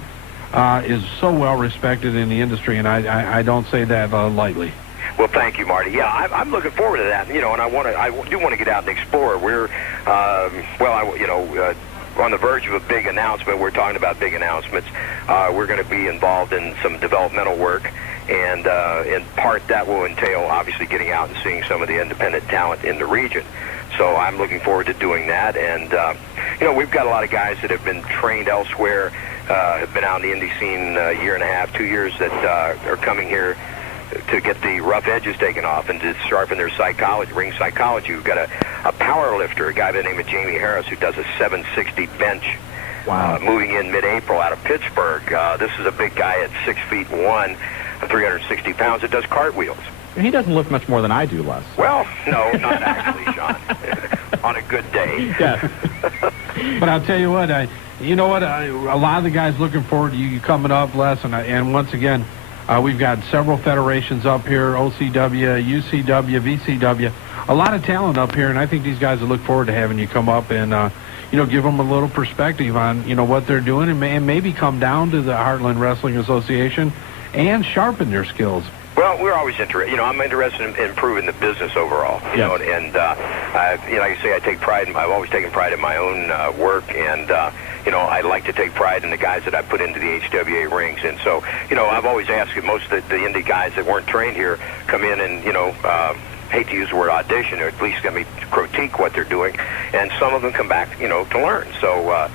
is so well respected in the industry. And I don't say that lightly. Well, thank you, Marty. Yeah, I'm looking forward to that. And I do want to get out and explore. We're, on the verge of a big announcement. We're talking about big announcements. We're going to be involved in some developmental work, and in part that will entail obviously getting out and seeing some of the independent talent in the region. So I'm looking forward to doing that. And we've got a lot of guys that have been trained elsewhere, have been out in the indie scene a year and a half, 2 years, that are coming here to get the rough edges taken off and to sharpen their psychology, ring psychology. We've got a power lifter, a guy by the name of Jamie Harris, who does a 760 bench. Wow. Moving in mid-April out of Pittsburgh. This is a big guy at 6'1", 360 pounds that does cartwheels. He doesn't lift much more than I do, Les. Well, no, not actually, Shawn. On a good day. Yes. But I'll tell you what, a lot of the guys looking forward to you coming up, Les, and once again, we've got several federations up here, OCW, UCW, VCW. a lot of talent up here, and I think these guys will look forward to having you come up and, give them a little perspective on, what they're doing and maybe come down to the Heartland Wrestling Association and sharpen their skills. Well, we're always interested. I'm interested in improving the business overall. Like I say, I've always taken pride in my own work, and I like to take pride in the guys that I put into the HWA rings. And so, I've always asked if most of the indie guys that weren't trained here come in and, hate to use the word audition, or at least critique what they're doing, and some of them come back, to learn. So.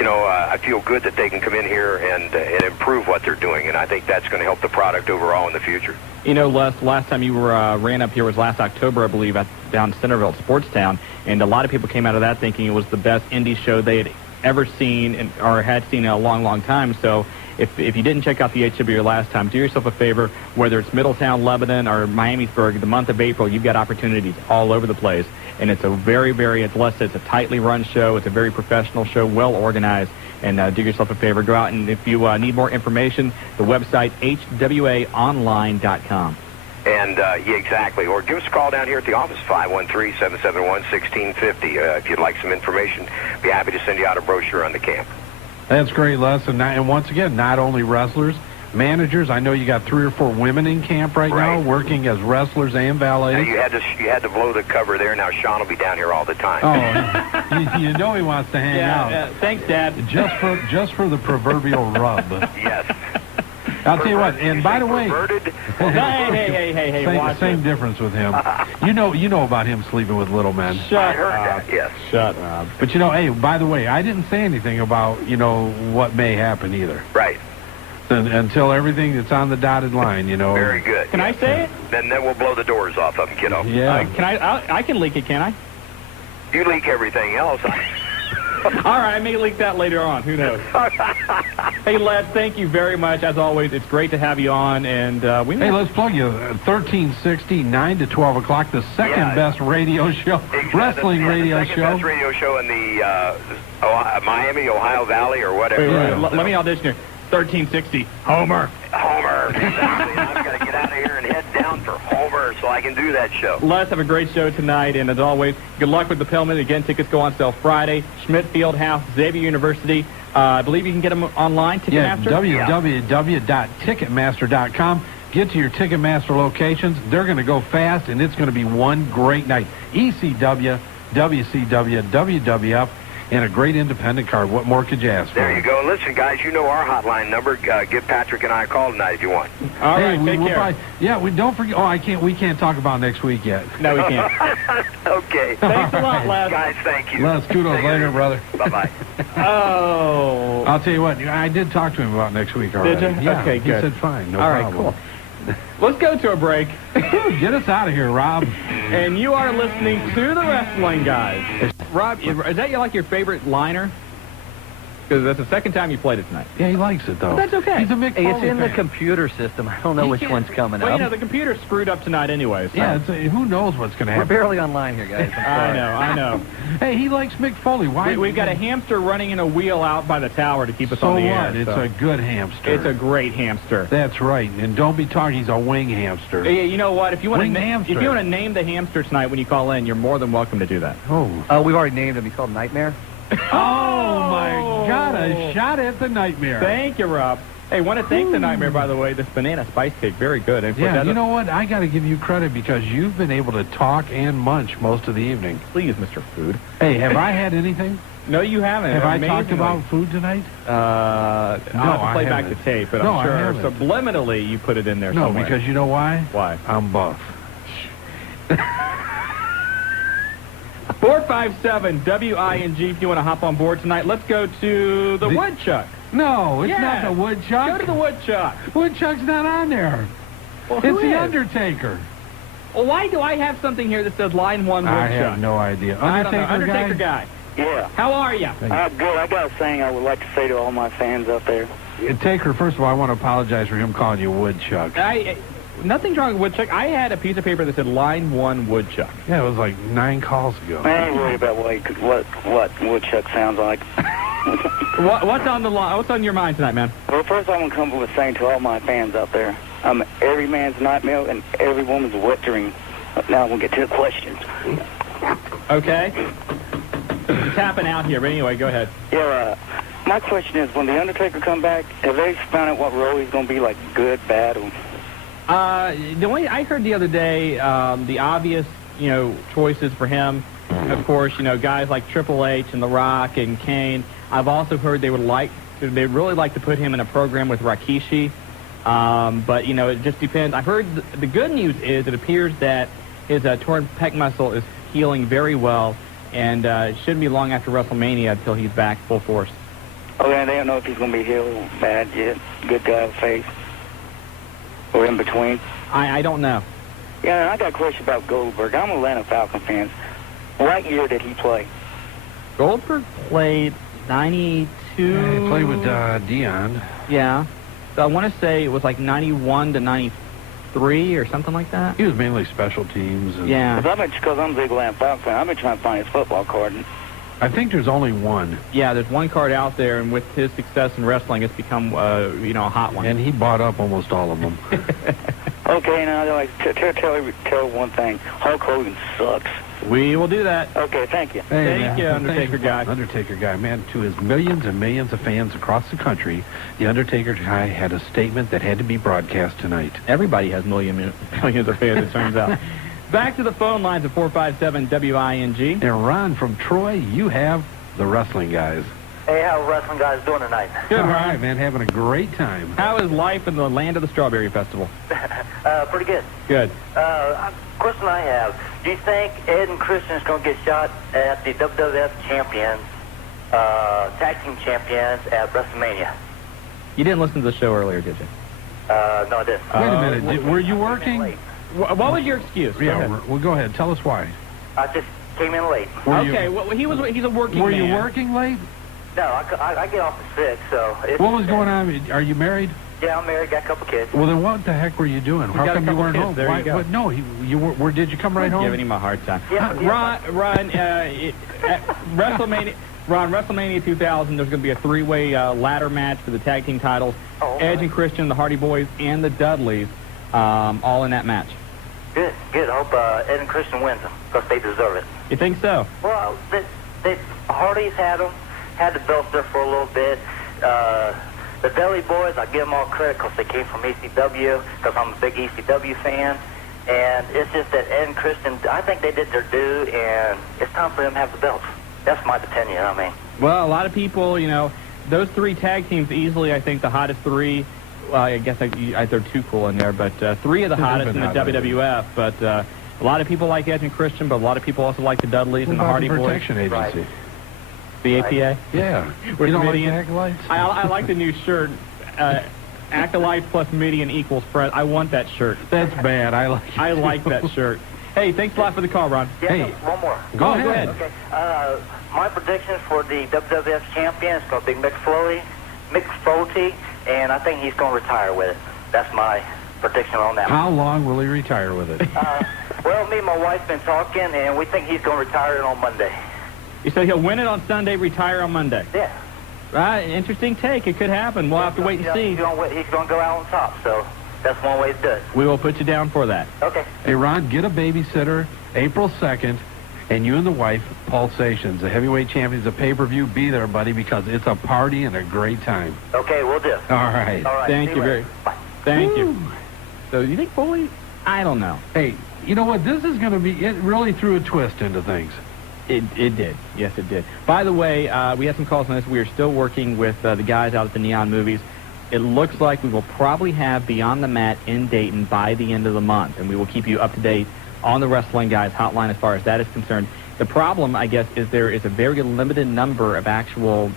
I feel good that they can come in here and improve what they're doing, and I think that's going to help the product overall in the future. Les, last time you ran up here was last October, I believe, down in Centerville at Sportstown, and a lot of people came out of that thinking it was the best indie show they had ever seen or had seen in a long, long time. So if you didn't check out the HWA last time, do yourself a favor, whether it's Middletown, Lebanon, or Miamisburg, the month of April, you've got opportunities all over the place. And it's a very, very, it's a tightly run show. It's a very professional show, well organized. And do yourself a favor, go out, and if you need more information, the website, hwaonline.com. And, exactly. Or give us a call down here at the office, 513-771-1650. If you'd like some information, be happy to send you out a brochure on the camp. That's great, Les. And once again, not only wrestlers, managers. I know you got 3 or 4 women in camp right now working as wrestlers and valets. Now you had to blow the cover there. Now Shawn will be down here all the time. Oh, you know he wants to hang out. Thanks, Dad. Just for the proverbial rub. Yes. I'll tell you what. And by the way, hey, same difference with him. You know about him sleeping with little men. I heard that. Yes. Shut up. But hey, by the way, I didn't say anything about what may happen either. Right. Until everything that's on the dotted line, Very good. Can I say it? Then we'll blow the doors off of them, kiddo. Yeah. I can leak it, can I? You leak everything else. All right, I may leak that later on. Who knows? Hey, Les, thank you very much. As always, it's great to have you on. And let's plug you. 1360, 9 to 12 o'clock, the second best radio show, wrestling radio show. The second best radio show in the Miami, Ohio Valley, or whatever. Let me audition here. 1360, Homer. Exactly. I've got to get out of here and head down for Homer so I can do that show. Let's have a great show tonight, and as always, good luck with the Pillman. Again, tickets go on sale Friday. Schmidt Fieldhouse, Xavier University. I believe you can get them online, Ticketmaster? www.ticketmaster.com. Get to your Ticketmaster locations. They're going to go fast, and it's going to be one great night. ECW, WCW, WWF, and a great independent card. What more could you ask for? There you go. Listen, guys, you know our hotline number. Give Patrick and I a call tonight if you want. All right, take care. We don't forget. Oh, we can't talk about next week yet. No, we can't. Okay. Thanks a lot, Les. Guys, thank you. Les, kudos later, brother. Bye-bye. Oh. I'll tell you what. I did talk to him about next week already. Did you? Yeah, okay, good. He said fine. No All problem. All right, cool. Let's go to a break. Get us out of here, Rob. And you are listening to the Wrestling Guys. Rob, is that your favorite liner? Because that's the second time you played it tonight. Yeah, he likes it, though. But that's okay. He's a Mick Foley It's in fan. the computer system. I don't know which one's coming up. Well, the computer's screwed up tonight anyway. So. Yeah, who knows what's going to happen. We're barely online here, guys. I know. Hey, he likes Mick Foley. Why? We've got a hamster running in a wheel out by the tower to keep us on the air. It's a good hamster. It's a great hamster. That's right. And don't be talking, he's a wing hamster. Yeah, you know what? If you want to name the hamster tonight when you call in, you're more than welcome to do that. We've already named him. He's called Nightmare. Oh, my God, a shot at the Nightmare. Thank you, Rob. Hey, want to thank the Nightmare, by the way. This banana spice cake, very good. And yeah, you know what? I got to give you credit because you've been able to talk and munch most of the evening. Please, Mr. Food. Hey, have I had anything? No, you haven't. Have I talked about food tonight? I'll have to play back the tape, but I'm sure subliminally you put it in there somewhere. No, because you know why? Why? I'm buff. 457 WING if you want to hop on board tonight. Let's go to the Woodchuck. No, it's not the Woodchuck. Go to the Woodchuck. Woodchuck's not on there. Well, it's the Undertaker. Well, why do I have something here that says line 1 Woodchuck? I have no idea. Undertaker guy. Yeah. How are you? Good. I got a thing I would like to say to all my fans out there. Taker, first of all, I want to apologize for him calling you Woodchuck. Nothing's wrong with Woodchuck. I had a piece of paper that said line 1 Woodchuck. Yeah, it was like 9 calls ago. I ain't worried about what Woodchuck sounds like. What's on your mind tonight, man? Well, first I'm going to come with saying to all my fans out there, I'm every man's nightmare and every woman's wet dream. Now we'll get to the questions. Okay. It's tapping out here, but anyway, go ahead. Yeah, my question is, when The Undertaker come back, have they found out what role he's going to be, like good, bad, or... The only I heard the other day, the obvious, choices for him, of course, guys like Triple H and The Rock and Kane. I've also heard they'd really like to put him in a program with Rikishi. But, it just depends. I've heard the good news is it appears that his torn pec muscle is healing very well, and it shouldn't be long after WrestleMania until he's back full force. Okay, and they don't know if he's going to be healed, bad yet, good guy, face, or in between? I don't know. Yeah, I got a question about Goldberg. I'm an Atlanta Falcon fan. What year did he play? Goldberg played 92. Yeah, he played with Dion. Yeah. So I want to say it was like 91 to 93 or something like that. He was mainly special teams. Yeah. Because I'm a big Atlanta Falcon fan, I've been trying to find his football card. I think there's only one. Yeah, there's one card out there, and with his success in wrestling, it's become, a hot one. And he bought up almost all of them. Okay, now tell one thing. Hulk Hogan sucks. We will do that. Okay, thank you. Hey, thank you, Undertaker guy. Undertaker guy, man, to his millions and millions of fans across the country, the Undertaker guy had a statement that had to be broadcast tonight. Everybody has millions of fans, it turns out. Back to the phone lines at 457-WING. And Ron from Troy, you have the wrestling guys. Hey, how are wrestling guys doing tonight? Good, all right, man, having a great time. How is life in the land of the Strawberry Festival? Pretty good. Good. Question I have, do you think Ed and Christian is going to get shot at the WWF champions, tag team champions at WrestleMania? You didn't listen to the show earlier, did you? No, I didn't. Wait a minute, were you working? What was your excuse? Yeah, well, go ahead. Tell us why. I just came in late. Okay, well, he's a working man. Were you working late? No, I get off at 6, so... What was going on? Are you married? Yeah, I'm married, got a couple kids. Well, then what the heck were you doing? How come you weren't home? There you go. No, you were. Did you come right home? Giving him a hard time. Yeah, Ron, at WrestleMania... Ron, WrestleMania 2000, there's going to be a three-way ladder match for the tag team titles. Edge and Christian, the Hardy Boys, and the Dudleys, all in that match. Good. I hope Ed and Christian wins them, because they deserve it. You think so? Well, the Hardys had the belts there for a little bit. The Dudley Boys, I give them all credit because they came from ECW, because I'm a big ECW fan. And it's just that Ed and Christian, I think they did their due, and it's time for them to have the belts. That's my opinion, I mean. Well, a lot of people, those three tag teams easily, I think, the hottest three. Well, I guess I throw two cool in there, but three of the hottest in the WWF. But a lot of people like Edge and Christian, but a lot of people also like the Dudleys and the Hardy Boys. Protection Agency. Right. The APA? Yeah. You don't like the acolytes? I like the new shirt. Acolytes plus median equals friend. I want that shirt. That's bad. I like that shirt. Hey, thanks a lot for the call, Ron. Yeah, hey, no, one more. Go ahead. Okay. My prediction for the WWF champion is going to be Mick Foley, and I think he's going to retire with it. That's my prediction on that. How long will he retire with it? Well, me and my wife been talking, and we think he's going to retire it on Monday. You say he'll win it on Sunday, retire on Monday? Yeah. Right, interesting take. It could happen. We'll have to wait and see. He's going to go out on top, so that's one way to do it. We will put you down for that. Okay. Hey, Ron, get a babysitter April 2nd, and you and the wife, Pulsations, the heavyweight champions of pay-per-view, be there, buddy, because it's a party and a great time. Okay, we'll do. All right. Thank you very much. Thank you. So you think Foley? I don't know. Hey, you know what? This is going to be, it really threw a twist into things. It did. Yes, it did. By the way, we had some calls on this. We are still working with the guys out at the Neon Movies. It looks like we will probably have Beyond the Mat in Dayton by the end of the month, and we will keep you up to date on the Wrestling Guys hotline as far as that is concerned. The problem, I guess, is there is a very limited number of actual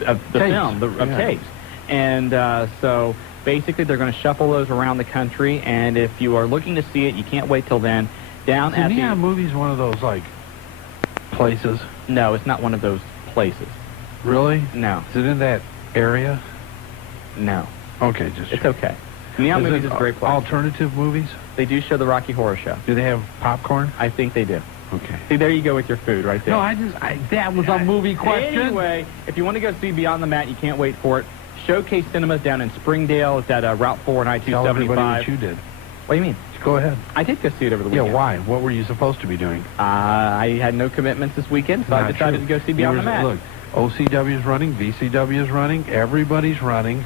tapes. And so basically they're going to shuffle those around the country, and if you are looking to see it, you can't wait till then. Down at the Neon Movies, one of those, places? No, it's not one of those places. Really? No. Is it in that area? No. Okay, it's okay. Neon Movies is a great place. Alternative movies? They do show the Rocky Horror Show. Do they have popcorn? I think they do. Okay. See, there you go with your food right there. No, that was a movie question. Anyway, if you want to go see Beyond the Mat, you can't wait for it. Showcase Cinemas down in Springdale. It's at Route 4 and I-275. Tell everybody what you did. What do you mean? Go ahead. I did go see it over the weekend. Yeah, why? What were you supposed to be doing? I had no commitments this weekend, so I decided to go see Beyond the Mat. Look, OCW is running, VCW is running, everybody's running,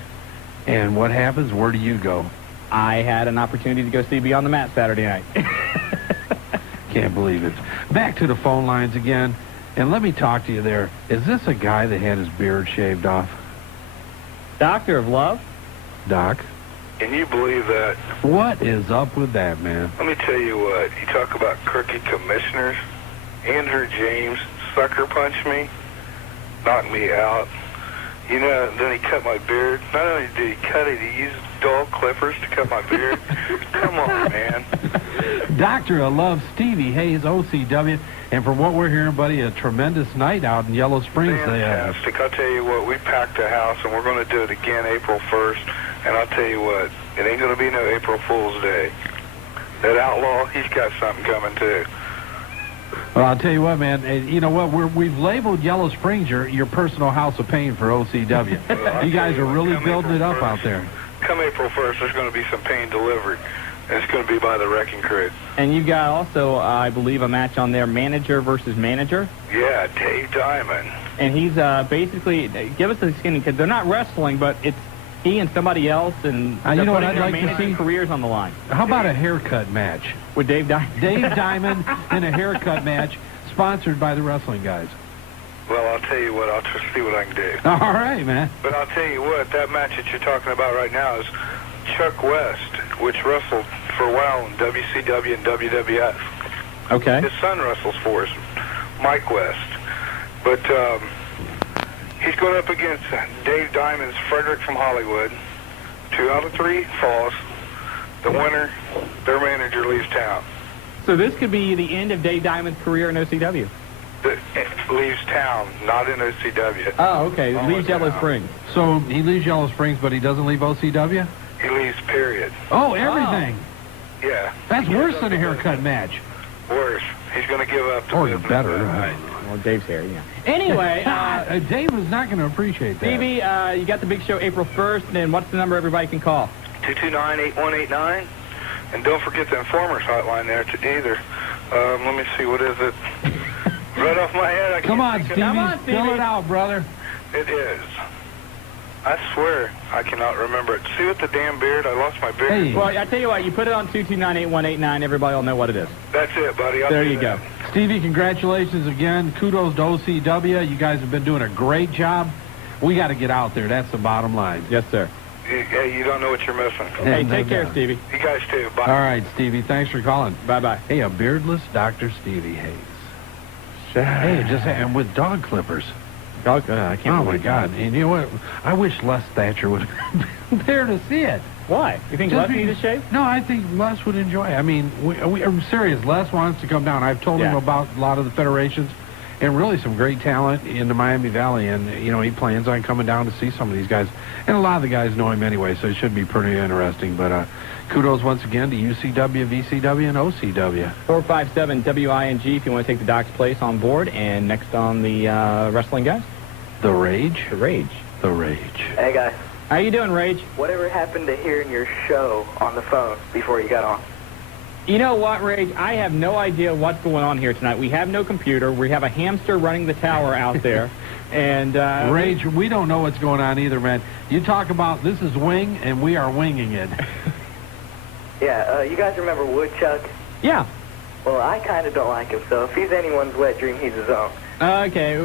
and what happens? Where do you go? I had an opportunity to go see Beyond the Mat Saturday night. Can't believe it. Back to the phone lines again, and let me talk to you there. Is this a guy that had his beard shaved off? Doctor of Love? Doc? Can you believe that? What is up with that, man? Let me tell you what. You talk about crooked commissioners. Andrew James sucker punched me, knocked me out. You know, then he cut my beard. Not only did he cut it, he used dull clippers to cut my beard. Come on, man. Doctor of Love, Stevie Hayes, OCW. And from what we're hearing, buddy, a tremendous night out in Yellow Springs. Fantastic. I'll tell you what, we packed a house, and we're going to do it again April 1st. And I'll tell you what, it ain't going to be no April Fool's Day. That outlaw, he's got something coming, too. Well, I'll tell you what, man. You know what? We've labeled Yellow Springs your personal house of pain for OCW. You guys are really building it up out there. Come April 1st, there's going to be some pain delivered. And it's going to be by the Wrecking Crew. And you got also, I believe, a match on there, manager versus manager. Yeah, Dave Diamond. And he's basically, give us a skinny, because they're not wrestling, but it's he and somebody else, and you know what I'd like to see? Careers on the line. How about a haircut match? With Dave Diamond? Dave Diamond in a haircut match, sponsored by the wrestling guys. Well, I'll tell you what, I'll just see what I can do. All right, man. But I'll tell you what, that match that you're talking about right now is Chuck West, which wrestled for a while in WCW and WWF. Okay. His son wrestles for us, Mike West. But he's going up against Dave Diamond's Frederick from Hollywood. 2 out of 3 falls. The winner, their manager, leaves town. So this could be the end of Dave Diamond's career in OCW. Leaves town, not in OCW. Oh, okay. Leaves Yellow Springs. So he leaves Yellow Springs, but he doesn't leave OCW? He leaves, period. Oh, everything. Yeah. That's worse than a haircut match. Worse. He's going to give up to or better. Well, Dave's hair, yeah. Anyway, Dave is not going to appreciate that. Stevie, you got the big show April 1st, and what's the number everybody can call? 229-8189. And don't forget the Informers hotline there either. Let me see, what is it? Right off my head, I can't Come on, think Stevie. of it. Fill it out, brother. It is. I swear I cannot remember it. See with the damn beard? I lost my beard. Hey. Well, I tell you what, you put it on 229-8189, everybody will know what it is. That's it, buddy. There you go. Stevie, congratulations again. Kudos to OCW. You guys have been doing a great job. We got to get out there. That's the bottom line. Yes, sir. Hey, you don't know what you're missing. Hey, take care, Stevie. You guys too. Bye. All right, Stevie. Thanks for calling. Bye-bye. Hey, a beardless Dr. Stevie Hayes. Hey, and with dog clippers. I can't. Oh my God! And you know what? I wish Les Thatcher would have been there to see it. Why? You think Les needs a shave? No, I think Les would enjoy it. I mean, I'm serious. Les wants to come down. I've told him about a lot of the federations, and really some great talent in the Miami Valley. And you know, he plans on coming down to see some of these guys. And a lot of the guys know him anyway, so it should be pretty interesting. But kudos once again to UCW, VCW, and OCW. 457-WING if you want to take the Doc's place on board. And next on the wrestling guys? The Rage? The Rage. The Rage. Hey, guys. How you doing, Rage? Whatever happened to hearing your show on the phone before you got on? You know what, Rage? I have no idea what's going on here tonight. We have no computer. We have a hamster running the tower out there. And Rage, we don't know what's going on either, man. You talk about this is wing, and we are winging it. Yeah, you guys remember Woodchuck? Yeah. Well, I kind of don't like him, so if he's anyone's wet dream, he's his own. Okay,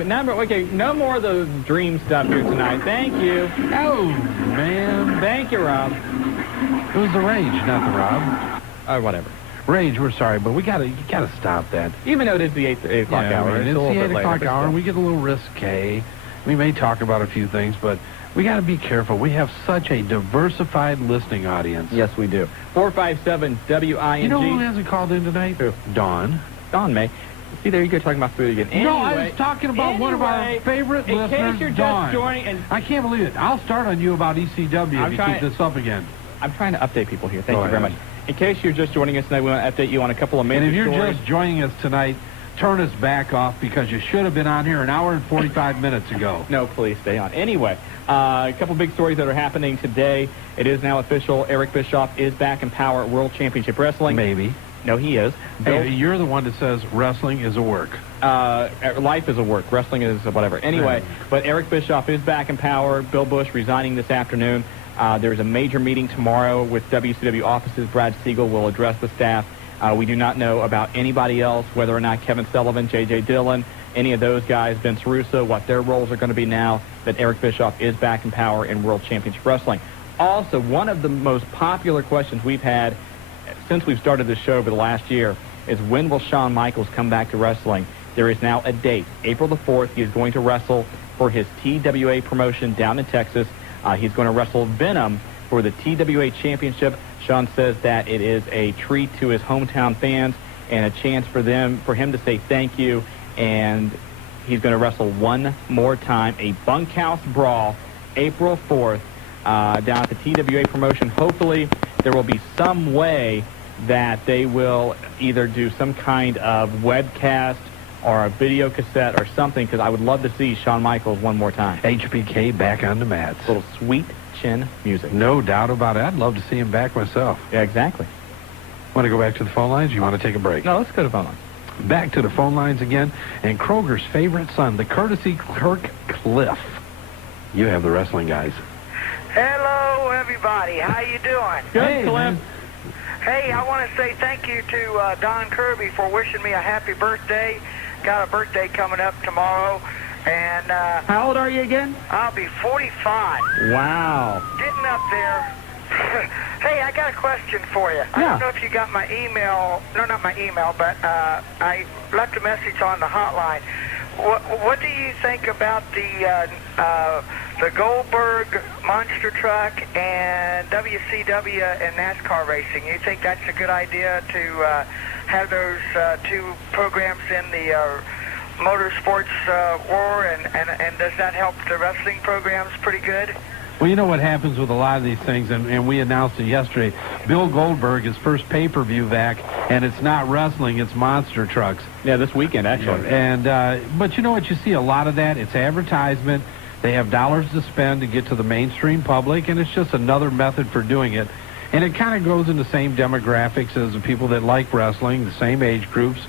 no more of the dream stuff here tonight. Thank you. Oh, man. Thank you, Rob. It was the Rage, not the Rob. Oh, whatever. Rage, we're sorry, but you gotta stop that. Even though it is the 8 o'clock hour. I mean, it's the 8 o'clock hour, and we get a little risque. We may talk about a few things, but we got to be careful. We have such a diversified listening audience. Yes, we do. 457-WING. You know who hasn't called in tonight? Who? Dawn. Dawn May. See, there you go talking about food again. Anyway, no, I was talking about one of our favorite listeners, in case you're Dawn. just joining, and I can't believe it. I'll start on you about ECW if you keep this up again. I'm trying to update people here. Thank you very much. In case you're just joining us tonight, we want to update you on a couple of major stories. And if you're stories. just joining us tonight, turn us back off because you should have been on here an hour and 45 minutes ago. No, please stay on. Anyway, a couple big stories that are happening today. It is now official. Eric Bischoff is back in power at World Championship Wrestling. Maybe. No, he is. Hey, you're the one that says wrestling is a work. Life is a work. Wrestling is whatever. Anyway, but Eric Bischoff is back in power. Bill Bush resigning this afternoon. There's a major meeting tomorrow with WCW offices. Brad Siegel will address the staff. We do not know about anybody else, whether or not Kevin Sullivan, J.J. Dillon, any of those guys, Vince Russo, what their roles are going to be now that Eric Bischoff is back in power in World Championship Wrestling. Also, one of the most popular questions we've had since we've started this show over the last year is when will Shawn Michaels come back to wrestling? There is now a date. April the 4th, he is going to wrestle for his TWA promotion down in Texas. He's going to wrestle Venom for the TWA Championship. Shawn says that it is a treat to his hometown fans and a chance for him to say thank you. And he's going to wrestle one more time, a bunkhouse brawl, April 4th, down at the TWA promotion. Hopefully, there will be some way that they will either do some kind of webcast or a video cassette or something, because I would love to see Shawn Michaels one more time. HBK back on the mats. A little sweet chin music. No doubt about it. I'd love to see him back myself. Yeah, exactly. Want to go back to the phone lines? You want to take a break? No, let's go to the phone lines. Back to the phone lines again. And Kroger's favorite son, the courtesy clerk Cliff. You have the wrestling guys. Hello, everybody. How you doing? Good, Cliff. Hey, I want to say thank you to Don Kirby for wishing me a happy birthday. Got a birthday coming up tomorrow. And how old are you again? I'll be 45. Wow. Getting up there. Hey, I got a question for you. I don't know if you got my email. No, not my email, but I left a message on the hotline. What do you think about the Goldberg monster truck and WCW and NASCAR racing? You think that's a good idea to have those two programs in the motorsports war, and does that help the wrestling programs pretty good? Well, you know what happens with a lot of these things, and we announced it yesterday. Bill Goldberg, his first pay-per-view back, and it's not wrestling, it's monster trucks. Yeah, this weekend, actually. And but you know what? You see a lot of that. It's advertisement. They have dollars to spend to get to the mainstream public, and it's just another method for doing it. And it kind of goes in the same demographics as the people that like wrestling, the same age groups.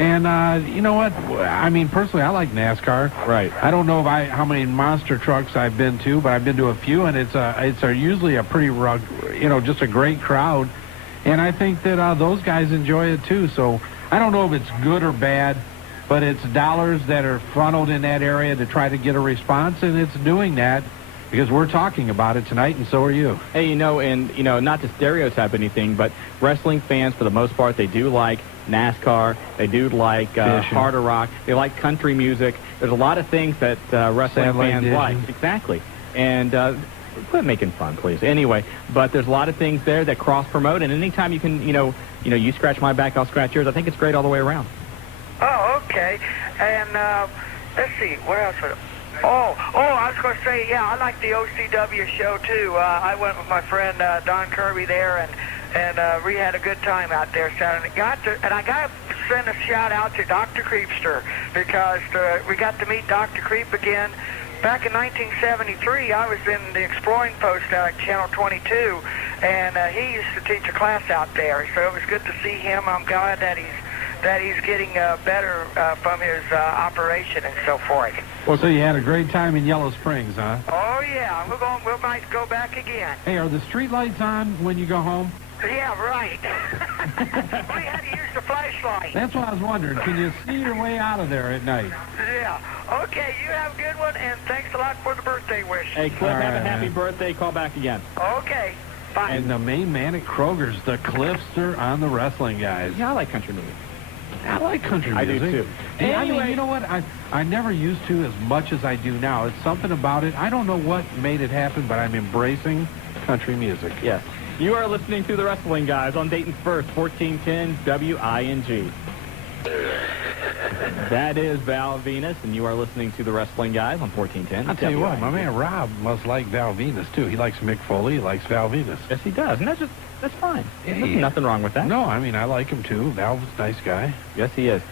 And you know what? I mean, personally, I like NASCAR. Right. I don't know how many monster trucks I've been to, but I've been to a few, and it's usually a pretty just a great crowd. And I think that those guys enjoy it too. So I don't know if it's good or bad, but it's dollars that are funneled in that area to try to get a response, and it's doing that because we're talking about it tonight, and so are you. Hey, not to stereotype anything, but wrestling fans, for the most part, they do like NASCAR. They do like harder rock. They like country music. There's a lot of things that wrestling fans like. Exactly. And quit making fun, please. Anyway, but there's a lot of things there that cross-promote, and anytime you can, you scratch my back, I'll scratch yours. I think it's great all the way around. Oh, okay. And let's see, what else? I was going to say, I like the OCW show too. I went with my friend Don Kirby there, and we had a good time out there Saturday. And I got to send a shout out to Dr. Creepster, because we got to meet Dr. Creep again. Back in 1973, I was in the exploring post out at Channel 22, and he used to teach a class out there. So it was good to see him. I'm glad that he's getting better from his operation and so forth. Well, so you had a great time in Yellow Springs, huh? Oh yeah, we might go back again. Hey, are the street lights on when you go home? Yeah, right. We had to use the flashlight. That's what I was wondering. Can you see your way out of there at night? Yeah. Okay, you have a good one, and thanks a lot for the birthday wish. Hey, Cliff, have a happy birthday. Call back again. Okay. Bye. And the main man at Kroger's, the Cliffster on the wrestling guys. Yeah, I like country music. I like country music. I do, too. Hey, anyway, I mean, you know what? I never used to as much as I do now. It's something about it. I don't know what made it happen, but I'm embracing country music. Yes. You are listening to the Wrestling Guys on Dayton's First, 1410 WING. That is Val Venus, and you are listening to the Wrestling Guys on 1410 I'll tell you what, my man Rob must like Val Venus, too. He likes Mick Foley. He likes Val Venus. Yes, he does. And that's fine. Yeah, There's nothing wrong with that. No, I mean, I like him, too. Val's a nice guy. Yes, he is.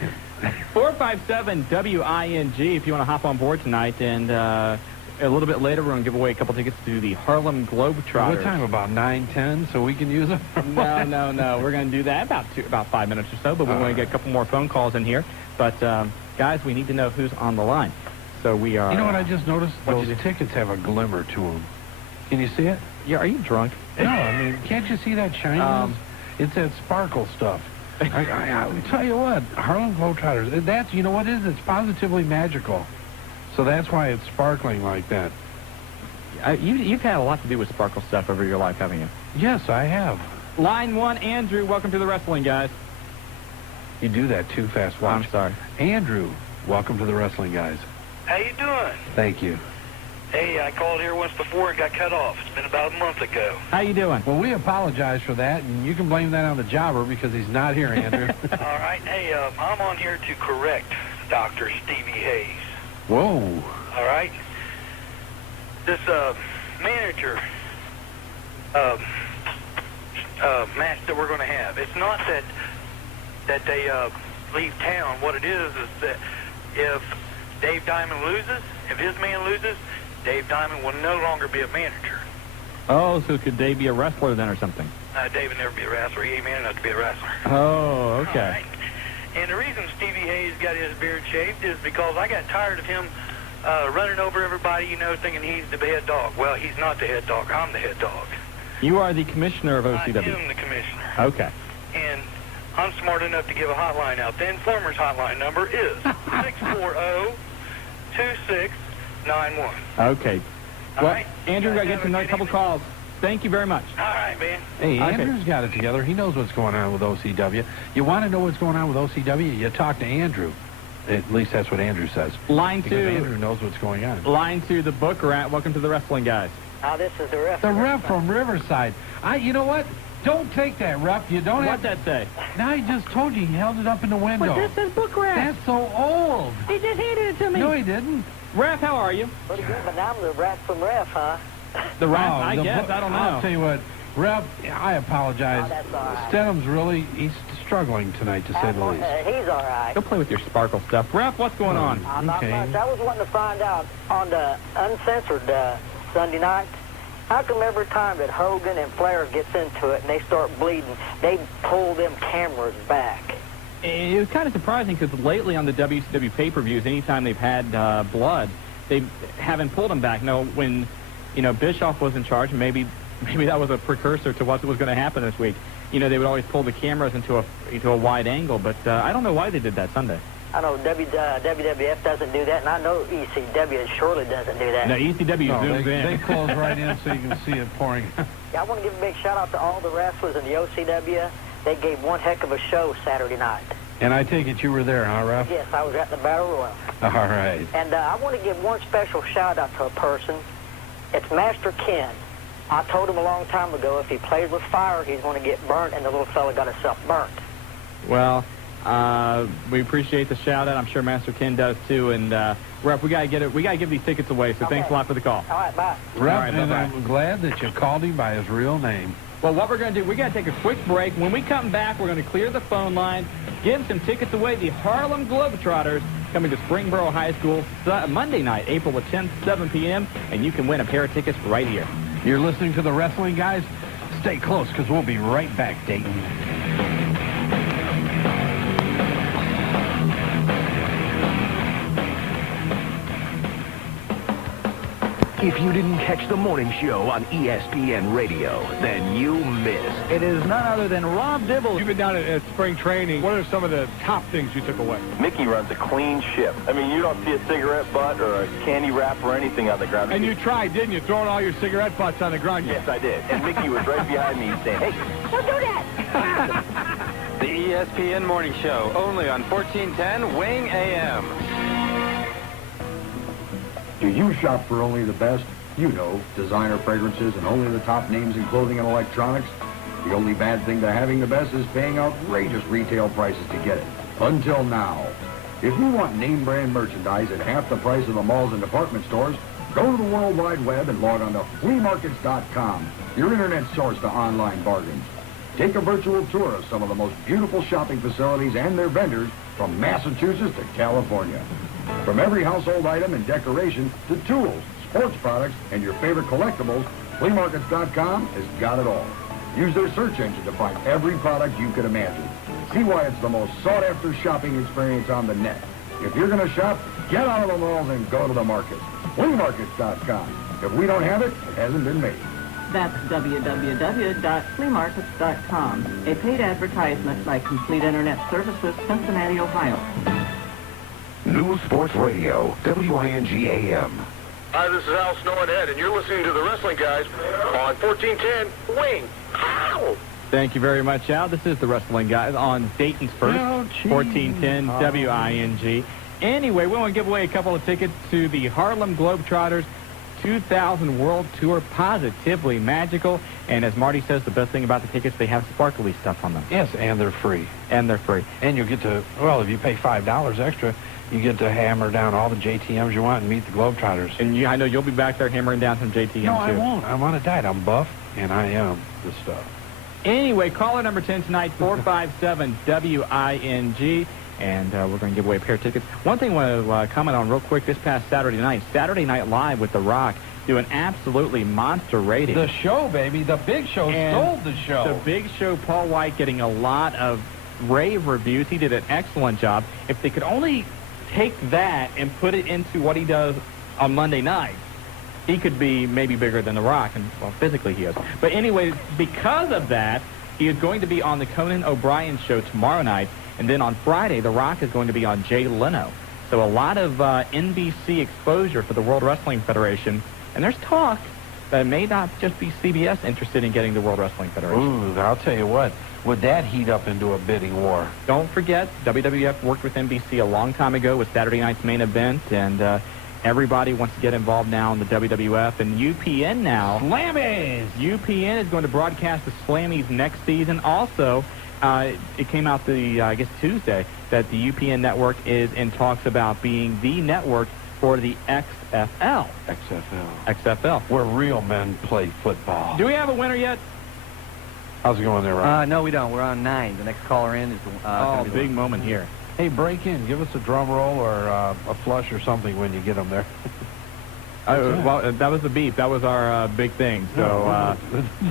457-WING if you want to hop on board tonight. And a little bit later, we're going to give away a couple tickets to the Harlem Globetrotters. What time? About 9:10, so we can use them? No. We're going to do that about 5 minutes or so, but we're going to get a couple more phone calls in here. But, guys, we need to know who's on the line. So we are... You know what I just noticed? Those tickets have a glimmer to them. Can you see it? Yeah, are you drunk? No, I mean, can't you see that shine? It's that sparkle stuff. I'll tell you what, Harlem Globetrotters, that's, you know what it is? It's positively magical. So that's why it's sparkling like that. You've had a lot to do with sparkle stuff over your life, haven't you? Yes, I have. Line 1, Andrew, welcome to the Wrestling Guys. You do that too fast. Watch. I'm sorry. Andrew, welcome to the Wrestling Guys. How you doing? Thank you. Hey, I called here once before and got cut off. It's been about a month ago. How you doing? Well, we apologize for that, and you can blame that on the jobber because he's not here, Andrew. All right. Hey, I'm on here to correct Dr. Stevie Hayes. Whoa. All right. This manager match that we're going to have, it's not that they leave town. What it is that if Dave Diamond loses, if his man loses, Dave Diamond will no longer be a manager. Oh, so could Dave be a wrestler then or something? Dave would never be a wrestler. He ain't man enough to be a wrestler. Oh, okay. Right. And the reason Stevie Hayes got his beard shaved is because I got tired of him running over everybody, thinking he's the head dog. Well, he's not the head dog. I'm the head dog. You are the commissioner of OCW. I am the commissioner. Okay. And I'm smart enough to give a hotline out. The Informer's hotline number is 640-2691. Okay. Well, right. Andrew, I get to another couple calls. Thank you very much. All right, man. Hey, Andrew's got it together. He knows what's going on with OCW. You want to know what's going on with OCW? You talk to Andrew. At least that's what Andrew says. Line 2. Because Andrew knows what's going on. Line 2, the book rat. Welcome to the Wrestling Guys. This is the ref. The ref from Riverside. You know what? Don't take that, ref. You don't have... What'd that say? Now, he just told you. He held it up in the window. But this is book rat. That's so old. He just handed it to me. No, he didn't. Ref, how are you? Pretty good, but now I'm the rat from ref, huh? The rat, I guess. I don't know. I'll tell you what. Ref, I apologize. Oh, that's all right. Stenham's really... He's struggling tonight, to say the least. He's all right. Go play with your sparkle stuff. Ref, what's going on? Not much. I was wanting to find out on the uncensored Sunday night, how come every time that Hogan and Flair gets into it and they start bleeding, they pull them cameras back? It was kind of surprising because lately on the WCW pay-per-views, anytime they've had blood, they haven't pulled them back. No, when Bischoff was in charge, maybe that was a precursor to what was going to happen this week. They would always pull the cameras into a wide angle, but I don't know why they did that Sunday. I know WWF doesn't do that, and I know ECW surely doesn't do that. No, ECW zooms in. They close right in so you can see it pouring. Yeah, I want to give a big shout-out to all the wrestlers in the OCW. They gave one heck of a show Saturday night. And I take it you were there, huh, Ralph? Yes, I was at the Battle Royal. All right. And I want to give one special shout-out to a person. It's Master Ken. I told him a long time ago if he plays with fire, he's going to get burnt, and the little fella got himself burnt. Well, we appreciate the shout-out. I'm sure Master Ken does, too. And, Rep, we got to give these tickets away, so thanks a lot for the call. All right, bye. Rep, and I'm glad that you called him by his real name. Well, what we're going to do, we got to take a quick break. When we come back, we're going to clear the phone line, give some tickets away. The Harlem Globetrotters coming to Springboro High School Monday night, April the 10th, 7 p.m., and you can win a pair of tickets right here. You're listening to the Wrestling Guys? Stay close, because we'll be right back, Dayton. If you didn't catch the morning show on ESPN Radio, then you missed. It is none other than Rob Dibble. You've been down at spring training. What are some of the top things you took away? Mickey runs a clean ship. I mean, you don't see a cigarette butt or a candy wrap or anything on the ground. And you tried, didn't you? Throwing all your cigarette butts on the ground. Yes, I did. And Mickey was right behind me saying, hey, don't do that. The ESPN Morning Show, only on 1410 Wing AM. Do you shop for only the best? Designer fragrances and only the top names in clothing and electronics. The only bad thing to having the best is paying outrageous retail prices to get it. Until now. If you want name brand merchandise at half the price of the malls and department stores, go to the World Wide Web and log on to fleamarkets.com, your internet source to online bargains. Take a virtual tour of some of the most beautiful shopping facilities and their vendors from Massachusetts to California. From every household item and decoration to tools, sports products, and your favorite collectibles, fleamarkets.com has got it all. Use their search engine to find every product you could imagine. See why it's the most sought-after shopping experience on the net. If you're going to shop, get out of the malls and go to the markets. fleamarkets.com. If we don't have it, it hasn't been made. That's www.fleamarkets.com, a paid advertisement by Complete Internet Services, Cincinnati, Ohio. News Sports Radio, WING AM. Hi, this is Al Snowhead, and you're listening to the Wrestling Guys on 1410 Wing. Ow! Thank you very much, Al. This is the Wrestling Guys on Dayton's first, 1410 WING. Anyway, we want to give away a couple of tickets to the Harlem Globetrotters 2000 World Tour, Positively Magical. And as Marty says, the best thing about the tickets, they have sparkly stuff on them. Yes, and they're free. And they're free. And you'll get to, well, if you pay $5 extra, you get to hammer down all the JTMs you want and meet the Globetrotters. And I know you'll be back there hammering down some JTMs, No, too. I won't. I'm on a diet. I'm buff, and I am this stuff. Anyway, caller number 10 tonight, 457-WING, and we're going to give away a pair of tickets. One thing I want to comment on real quick, this past Saturday Night Live with The Rock, doing absolutely monster ratings. The show, baby. The Big Show stole the show. The Big Show, Paul White, getting a lot of rave reviews. He did an excellent job. If they could only take that and put it into what he does on Monday night, he could be maybe bigger than The Rock, and well, physically he is. But anyway, because of that, he is going to be on the Conan O'Brien show tomorrow night, and then on Friday, The Rock is going to be on Jay Leno. So a lot of NBC exposure for the World Wrestling Federation, and there's talk that it may not just be CBS interested in getting the World Wrestling Federation. Ooh, I'll tell you what, would that heat up into a bidding war? Don't forget, WWF worked with NBC a long time ago with Saturday Night's Main Event, and everybody wants to get involved now in the WWF, and UPN now. Slammies! UPN is going to broadcast the Slammies next season. Also, it came out I guess Tuesday, that the UPN network is in talks about being the network for the XFL. XFL. Where real men play football. Do we have a winner yet? How's it going there, Rob? No, we don't. We're on 9. The next caller in is big moment here. Hey, break in. Give us a drum roll or a flush or something when you get them there. Well, that was the beep. That was our big thing. So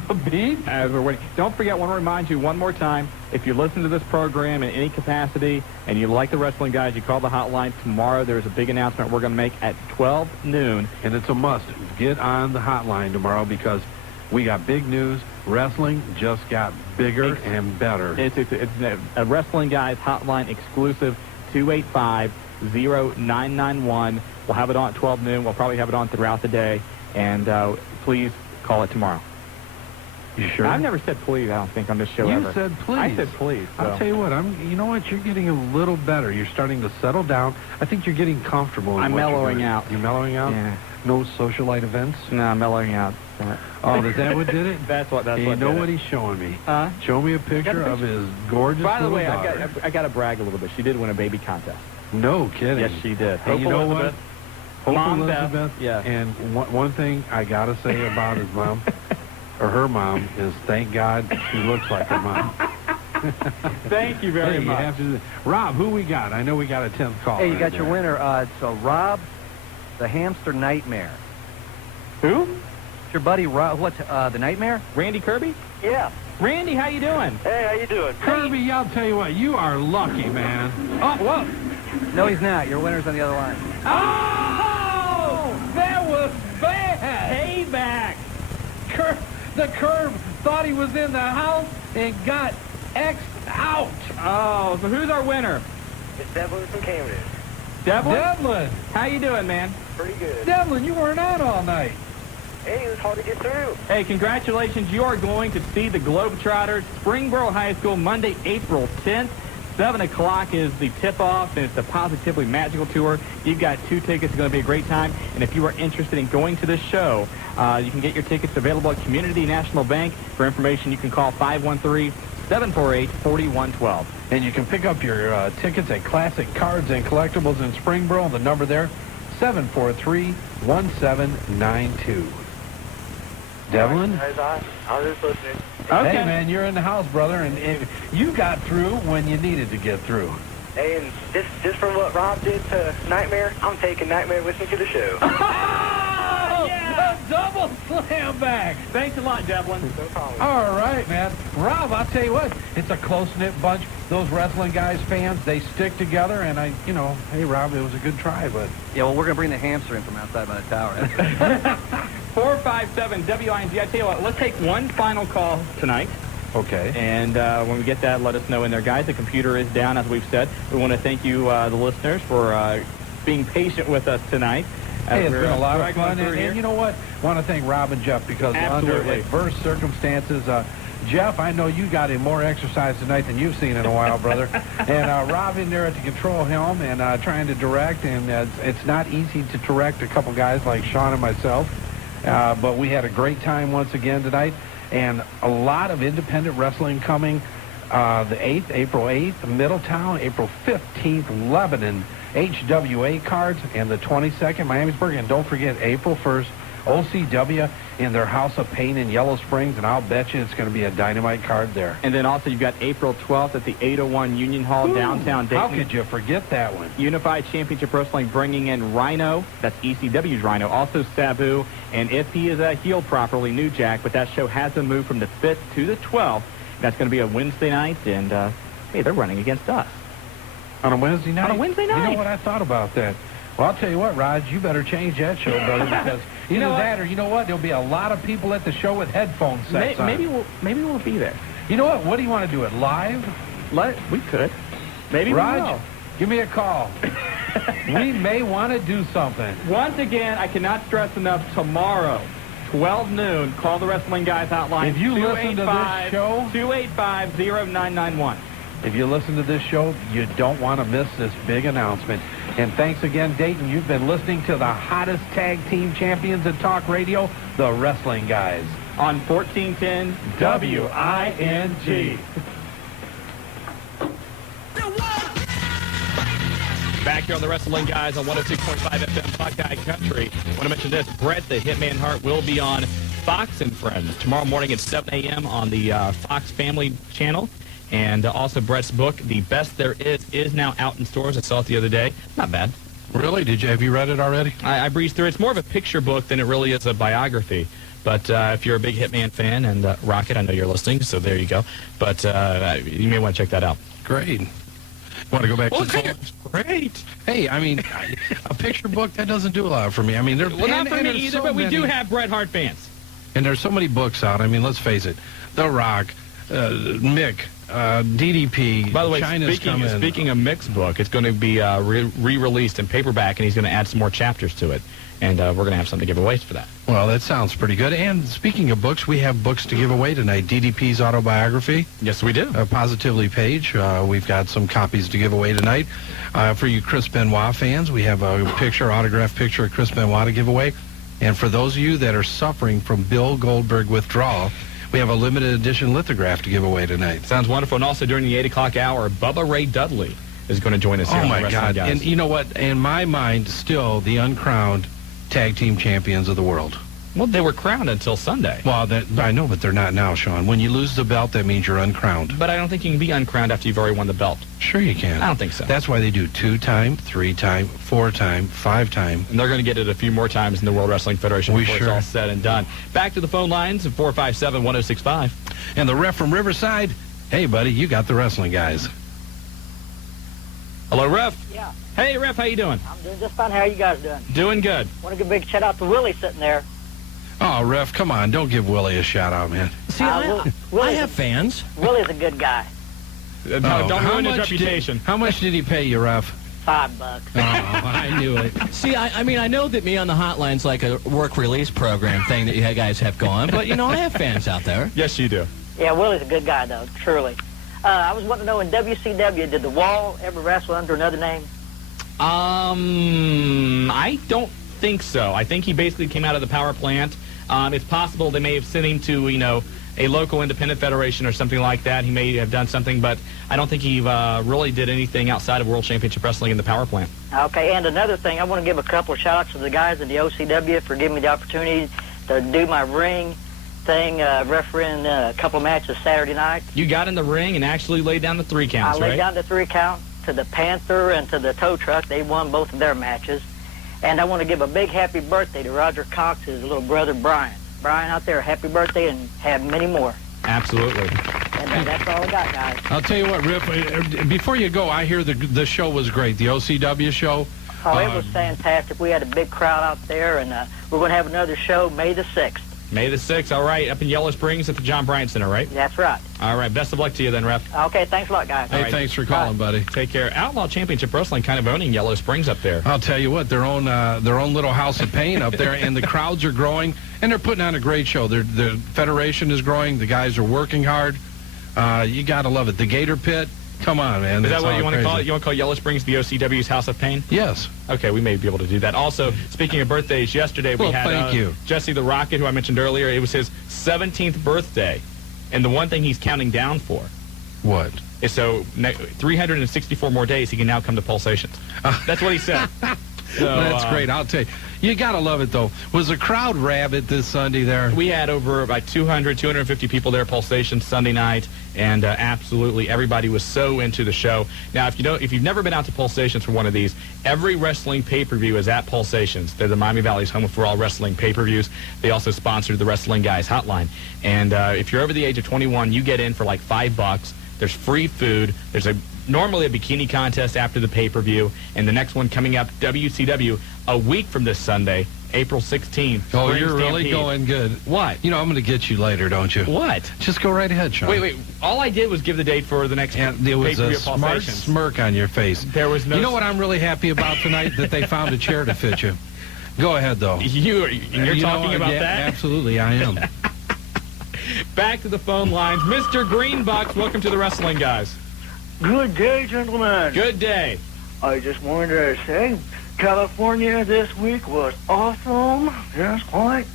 the beep? As we're waiting. Don't forget, I want to remind you one more time, if you listen to this program in any capacity and you like the Wrestling Guys, you call the hotline. Tomorrow there's a big announcement we're going to make at 12 noon. And it's a must. Get on the hotline tomorrow because we got big news. Wrestling just got bigger and better. It's a Wrestling Guys hotline exclusive, 285-0991. We'll have it on at 12 noon. We'll probably have it on throughout the day. And please call it tomorrow. You sure? I've never said please, I don't think, on this show ever. You said please. I said please. So. I'll tell you what, you know what? You're getting a little better. You're starting to settle down. I think you're getting comfortable. I'm mellowing out. You're mellowing out? Yeah. No socialite events? No, I'm mellowing out. Oh, is that what did it? That's what you did know it. what he's showing me? Show me a picture of his gorgeous By the little way, daughter. I got to brag a little bit. She did win a baby contest. No kidding. Yes, she did. Hey, you know what? Hope Mom, Elizabeth. Yeah. And one thing I got to say about his mom, or her mom, is thank God she looks like her mom. Thank you very much. Have to, Rob, who we got? I know we got a 10th call. Hey, you got your winner. So Rob, the Hamster Nightmare. Who? It's your buddy Rob. What's the Nightmare? Randy Kirby? Yeah. Randy, how you doing? Hey, how you doing? Kirby, I'll tell you what, you are lucky, man. Oh, whoa. No, he's not. Your winner's on the other line. Oh! That was bad! Payback! The Curve thought he was in the house and got X'd out. Oh, so who's our winner? It's Devlin from Camden. Devlin! How you doing, man? Pretty good. Devlin, you weren't out all night. Hey, it was hard to get through. Hey, congratulations. You are going to see the Globetrotters, Springboro High School, Monday, April 10th. 7 o'clock is the tip-off, and it's the Positively Magical Tour. You've got 2 tickets. It's going to be a great time. And if you are interested in going to this show, you can get your tickets available at Community National Bank. For information, you can call 513-748-4112. And you can pick up your tickets at Classic Cards and Collectibles in Springboro. The number there, 743-1792. 743-1792. 743-1792. Devlin? Guys, I was just listening. Okay. Hey, man, you're in the house, brother, and you got through when you needed to get through. Hey, and just from what Rob did to Nightmare, I'm taking Nightmare with me to the show. Yeah! A double slam back. Thanks a lot, Devlin. No problem. All right, man. Rob, I'll tell you what, it's a close-knit bunch. Those wrestling guys, fans, they stick together, and hey, Rob, it was a good try, but... Yeah, well, we're going to bring the hamster in from outside by the tower. 457 WING. I tell you what, let's take one final call tonight. Okay. And when we get that, let us know in there. Guys, the computer is down, as we've said. We want to thank you, the listeners, for being patient with us tonight. Hey, it's been a lot of fun. And you know what? I want to thank Rob and Jeff because under adverse circumstances, Jeff, I know you got in more exercise tonight than you've seen in a while, brother. And Rob in there at the control helm and trying to direct. And it's not easy to direct a couple guys like Shawn and myself. But we had a great time once again tonight. And a lot of independent wrestling coming. The 8th, April 8th, Middletown, April 15th, Lebanon, HWA cards, and the 22nd, Miamisburg. And don't forget, April 1st, OCW in their House of Pain in Yellow Springs, and I'll bet you it's going to be a dynamite card there. And then also you've got April 12th at the 801 Union Hall, downtown Dayton. How could you forget that one? Unified Championship Wrestling bringing in Rhino. That's ECW's Rhino. Also Sabu. And if he is healed properly, New Jack. But that show has been moved from the 5th to the 12th. That's going to be a Wednesday night. And, hey, they're running against us. On a Wednesday night? On a Wednesday night. You know what? I thought about that. Well, I'll tell you what, Raj, you better change that show, brother, because either that or, you know what, there'll be a lot of people at the show with headphone sets on. Maybe we'll be there. You know what? What do you want to do it live? We could. Maybe Raj, we will. Give me a call. We may want to do something. Once again, I cannot stress enough, tomorrow, 12 noon, call the Wrestling Guys hotline. If you listen to this show, 285-0991. if you listen to this show, you don't want to miss this big announcement. And thanks again, Dayton. You've been listening to the hottest tag team champions in talk radio, the Wrestling Guys. On 1410 WING. Back here on the Wrestling Guys on 106.5 FM Buckeye Country. I want to mention this. Brett, the Hitman Hart, will be on Fox and Friends tomorrow morning at 7 a.m. on the Fox Family Channel. And also Brett's book, The Best There Is now out in stores. I saw it the other day. Not bad. Really? Have you read it already? I breezed through it. It's more of a picture book than it really is a biography. But if you're a big Hitman fan, and Rocket, I know you're listening, so there you go. But you may want to check that out. Great. Want to go back to the Great. Hey, I mean, a picture book, that doesn't do a lot for me. I mean, not for me either, but we do have Bret Hart fans. And there's so many books out. I mean, let's face it. The Rock, Mick, DDP, By the way, China's speaking of Mick's book, it's going to be re-released in paperback, and he's going to add some more chapters to it. And we're going to have something to give away for that. Well, that sounds pretty good. And speaking of books, we have books to give away tonight. DDP's autobiography. Yes, we do. Positively Page. We've got some copies to give away tonight. For you Chris Benoit fans, we have a autographed picture of Chris Benoit to give away. And for those of you that are suffering from Bill Goldberg withdrawal, we have a limited edition lithograph to give away tonight. Sounds wonderful. And also during the 8 o'clock hour, Bubba Ray Dudley is going to join us here on the Wrestling God. Guys. And you know what? In my mind, still the uncrowned tag team champions of the world. Well, they were crowned until Sunday. Well, I know, but they're not now, Shawn. When you lose the belt, that means you're uncrowned. But I don't think you can be uncrowned after you've already won the belt. Sure you can. I don't think so. That's why they do 2-time, 3-time, 4-time, 5-time. And they're going to get it a few more times in the World Wrestling Federation before it's all said and done. Back to the phone lines at 457-1065. And the ref from Riverside, hey, buddy, you got the Wrestling Guys. Hello, Ref. Yeah. Hey, Ref, how you doing? I'm doing just fine. How are you guys doing? Doing good. Want to give a big shout out to Willie sitting there. Oh, Ref, come on. Don't give Willie a shout-out, man. See, I have fans. Willie's a good guy. Don't ruin his reputation. How much did he pay you, Ref? $5. Oh, I knew it. See, I mean, I know that Me on the Hotline's like a work release program thing that you guys have going, but, you know, I have fans out there. Yes, you do. Yeah, Willie's a good guy, though, truly. I was wanting to know, in WCW, did the Wall ever wrestle under another name? I don't think so. I think he basically came out of the power plant. It's possible they may have sent him to, you know, a local independent federation or something like that. He may have done something, but I don't think he really did anything outside of World Championship Wrestling in the power plant. Okay, and another thing, I want to give a couple of shout-outs to the guys in the OCW for giving me the opportunity to do my ring thing, refereeing a couple matches Saturday night. You got in the ring and actually laid down the 3 counts, I right? laid down the 3 count to the Panther and to the Tow Truck. They won both of their matches. And I want to give a big happy birthday to Roger Cox's little brother, Brian. Brian, out there, happy birthday, and have many more. Absolutely. And that's all I got, guys. I'll tell you what, Riff, before you go, I hear the show was great, the OCW show. Oh, it was fantastic. We had a big crowd out there, and we're going to have another show May the 6th. May the 6th, all right, up in Yellow Springs at the John Bryant Center, right? That's right. All right, best of luck to you then, Ref. Okay, thanks a lot, guys. Hey, thanks for calling, buddy. Take care. Outlaw Championship Wrestling kind of owning Yellow Springs up there. I'll tell you what, their own little house of pain up there, and the crowds are growing, and they're putting on a great show. The federation is growing. The guys are working hard. You got to love it. The Gator Pit, come on, man. Is that what you want to call it? You want to call Yellow Springs the OCW's House of Pain? Yes. Okay, we may be able to do that. Also, speaking of birthdays, yesterday we had thank you. Jesse the Rocket, who I mentioned earlier. It was his 17th birthday, and the one thing he's counting down for. What? Is 364 more days, he can now come to Pulsations. That's what he said. So, that's great. I'll tell you. You got to love it, though. Was the crowd rabid this Sunday there? We had over about 250 people there at Pulsations Sunday night, and absolutely everybody was so into the show. Now, if you've never been out to Pulsations for one of these, every wrestling pay-per-view is at Pulsations. They're the Miami Valley's home for all wrestling pay-per-views. They also sponsor the Wrestling Guys Hotline. And if you're over the age of 21, you get in for like $5. There's free food. There's normally a bikini contest after the pay-per-view, and the next one coming up, WCW, a week from this Sunday, April 16th. Oh, you're really going good. What? You know, I'm going to get you later, don't you? What? Just go right ahead, Shawn. Wait. All I did was give the date for the next and there was pay-per-view a smart smirk on your face. There was no... You know what I'm really happy about tonight? That they found a chair to fit you. Go ahead, though. You're talking about that? Absolutely, I am. Back to the phone lines. Mr. Greenbucks, welcome to the Wrestling Guys. Good day, gentlemen. Good day. I just wanted to say, California this week was awesome. Yes, quite.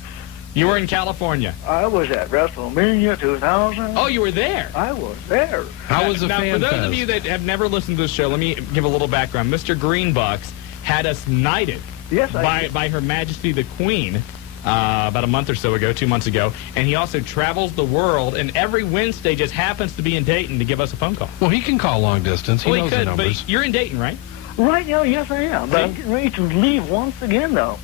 You were in California. I was at WrestleMania 2000. Oh, you were there? I was there. How was the fan fest? For those fest? of you that have never listened to this show, let me give a little background. Mr. Greenbucks had us knighted by Her Majesty the Queen about a month or so ago, 2 months ago, and he also travels the world, and every Wednesday just happens to be in Dayton to give us a phone call. Well, he can call long distance. He knows the numbers. But you're in Dayton, right? Right now, yes, I am. But I'm getting ready to leave once again, though.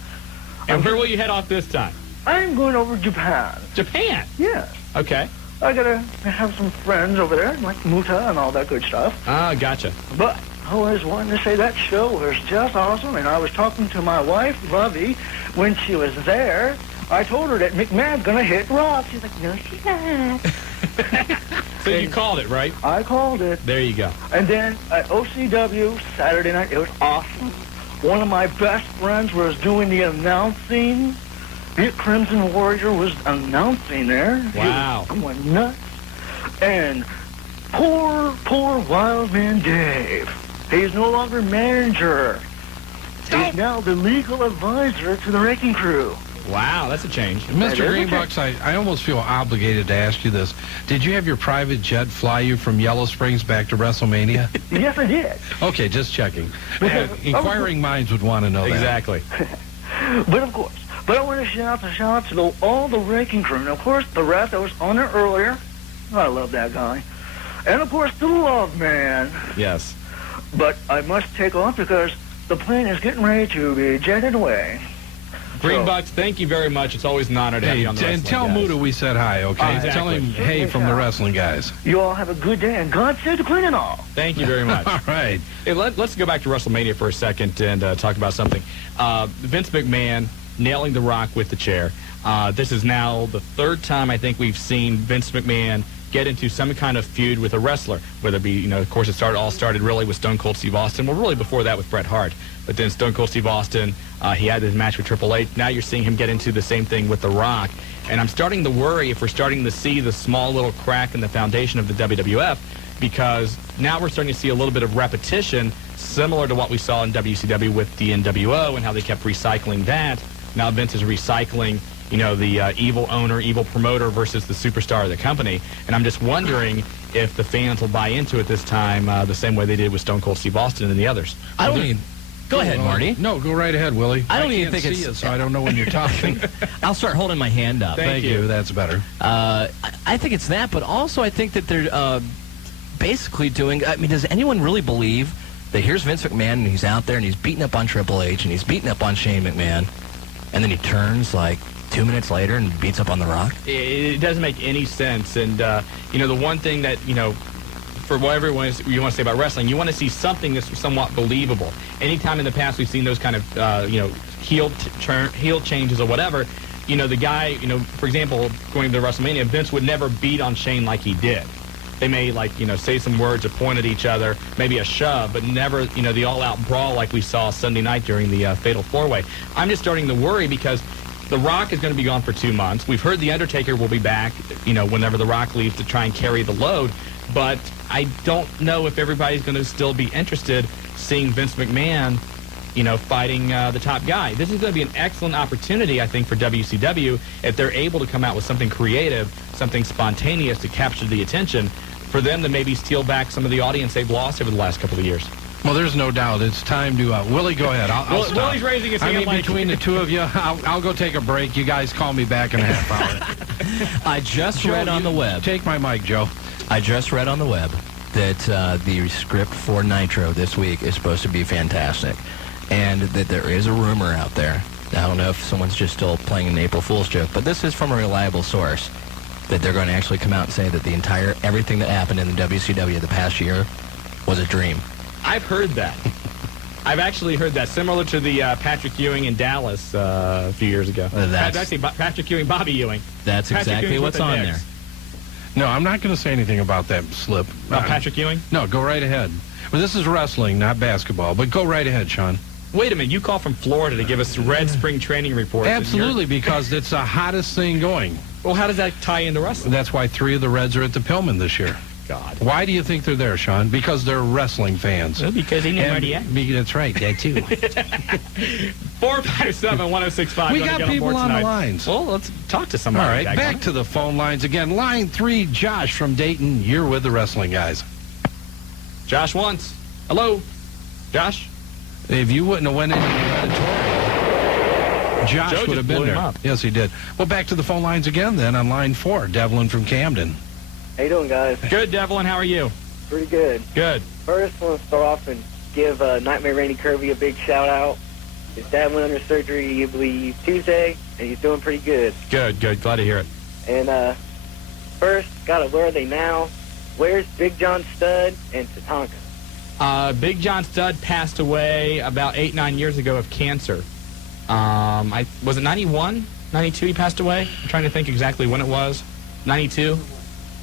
And where will you head off this time? I'm going over to Japan. Japan? Yes. Okay. I gotta have some friends over there, like Muta and all that good stuff. Ah, gotcha. But I always wanted to say that show was just awesome, and I was talking to my wife, Lovey, when she was there. I told her that McMahon's gonna hit Rock. She's like, no, she's not. So you called it, right? I called it. There you go. And then at OCW Saturday night, it was awesome. One of my best friends was doing the announcing. Big Crimson Warrior was announcing there. Wow. He was going nuts. And poor Wild Man Dave. He's no longer manager. He's now the legal advisor to the Wrecking Crew. Wow, that's a change. Mr. Greenbucks, I almost feel obligated to ask you this. Did you have your private jet fly you from Yellow Springs back to WrestleMania? Yes, I did. Okay, just checking. Inquiring minds would want to know that. Exactly. But of course, I want to shout out to all the Wrecking Crew. And of course, the ref that was on there earlier. I love that guy. And of course, the Love Man. Yes. But I must take off because the plane is getting ready to be jetted away. Greenbucks, thank you very much. It's always an honor to have you on the Wrestling And tell Guys. Muta we said hi, okay? Exactly. Tell him hey from the Wrestling Guys. You all have a good day, and God save the Queen and all. Thank you very much. All right. Hey, let's go back to WrestleMania for a second and talk about something. Vince McMahon nailing The Rock with the chair. This is now the third time I think we've seen Vince McMahon get into some kind of feud with a wrestler, whether it be, of course, it all started really with Stone Cold Steve Austin. Well, really before that with Bret Hart. But then Stone Cold Steve Austin, he had his match with Triple H. Now you're seeing him get into the same thing with The Rock. And I'm starting to worry if we're starting to see the small little crack in the foundation of the WWF, because now we're starting to see a little bit of repetition, similar to what we saw in WCW with the NWO and how they kept recycling that. Now Vince is recycling the evil owner, evil promoter versus the superstar of the company. And I'm just wondering if the fans will buy into it this time the same way they did with Stone Cold Steve Austin and the others. Go ahead, Marty. No, go right ahead, Willie. I don't even can't think see it's... it, so I don't know when you're talking. I'll start holding my hand up. Thank you. That's better. I think it's that, but also I think that they're basically doing... I mean, does anyone really believe that here's Vince McMahon, and he's out there, and he's beating up on Triple H, and he's beating up on Shane McMahon, and then he turns, like, 2 minutes later and beats up on The Rock? It doesn't make any sense. And, you know, the one thing that, you know, for whatever you want to say about wrestling, you want to see something that's somewhat believable. Anytime in the past we've seen those kind of, you know, heel changes or whatever, you know, the guy, you know, for example, going to WrestleMania, Vince would never beat on Shane like he did. They may, like, you know, say some words or point at each other, maybe a shove, but never, you know, the all-out brawl like we saw Sunday night during the Fatal 4-Way. I'm just starting to worry because The Rock is going to be gone for 2 months. We've heard The Undertaker will be back, you know, whenever The Rock leaves to try and carry the load. But I don't know if everybody's going to still be interested seeing Vince McMahon, you know, fighting the top guy. This is going to be an excellent opportunity, I think, for WCW if they're able to come out with something creative, something spontaneous to capture the attention, for them to maybe steal back some of the audience they've lost over the last couple of years. Well, there's no doubt. It's time to... Willie, go ahead. I'll stop. Willie's raising his hand. I mean, between the two of you, I'll go take a break. You guys call me back in a half hour. I just read on the web... Take my mic, Joe. I just read on the web that the script for Nitro this week is supposed to be fantastic, and that there is a rumor out there. I don't know if someone's just still playing an April Fool's joke, but this is from a reliable source, that they're going to actually come out and say that everything that happened in the WCW the past year was a dream. I've heard that. I've actually heard that, similar to the Patrick Ewing in Dallas a few years ago. Actually, Patrick Ewing, Bobby Ewing. That's exactly what's on there. No, I'm not going to say anything about that slip. Patrick Ewing? No, go right ahead. Well, this is wrestling, not basketball, but go right ahead, Shawn. Wait a minute, you call from Florida to give us Red Spring Training reports. Absolutely, because it's the hottest thing going. Well, how does that tie into wrestling? That's why 3 of the Reds are at the Pillman this year. God. Why do you think they're there, Shawn? Because they're wrestling fans. Well, because he knew Marty. That's right, that too. 457-1065. We got people on the lines. Well, let's talk to somebody. All right, back to the phone lines again. Line 3, Josh from Dayton. You're with the wrestling guys. Josh once. Hello, Josh. If you wouldn't have went into the editorial, Josh would have been there. Yes, he did. Well, back to the phone lines again then on line 4, Devlin from Camden. How you doing, guys? Good, Devlin. How are you? Pretty good. Good. First, I want to start off and give Nightmare Randy Kirby a big shout-out. His dad went under surgery, I believe, Tuesday, and he's doing pretty good. Good, good. Glad to hear it. And first, where are they now? Where's Big John Studd and Tatanka? Big John Studd passed away about 8-9 years ago of cancer. Was it 91? 92 he passed away? I'm trying to think exactly when it was. 92?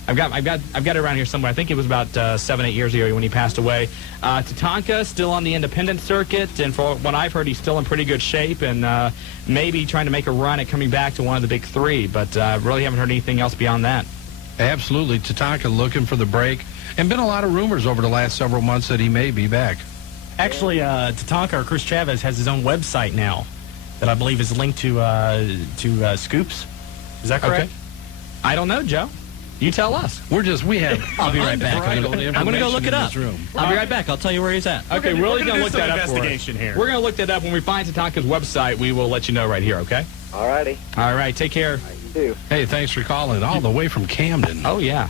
I've got it around here somewhere. I think it was about 7-8 years ago when he passed away. Tatanka still on the independent circuit, and for what I've heard, he's still in pretty good shape, and maybe trying to make a run at coming back to one of the big 3. But really haven't heard anything else beyond that. Absolutely, Tatanka looking for the break, and been a lot of rumors over the last several months that he may be back. Actually, Tatanka, or Chris Chavez, has his own website now that I believe is linked to Scoops. Is that correct? Okay. I don't know, Joe. You tell us. I'll be right back. I'm going to go look it up. I'll be right back. I'll tell you where he's at. Okay, Willie's going to look that up for us. Here. We're going to look that up. When we find Tatanka's website, we will let you know right here, okay? All righty. All right, take care. You too. Hey, thanks for calling all the way from Camden. Oh, yeah.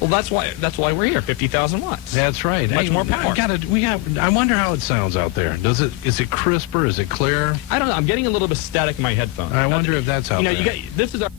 Well, that's why we're here. 50,000 watts. That's right. Much more power. I wonder how it sounds out there. Is it crisper? Is it clear? I don't know. I'm getting a little bit static in my headphones. I wonder if that's out there. This is our...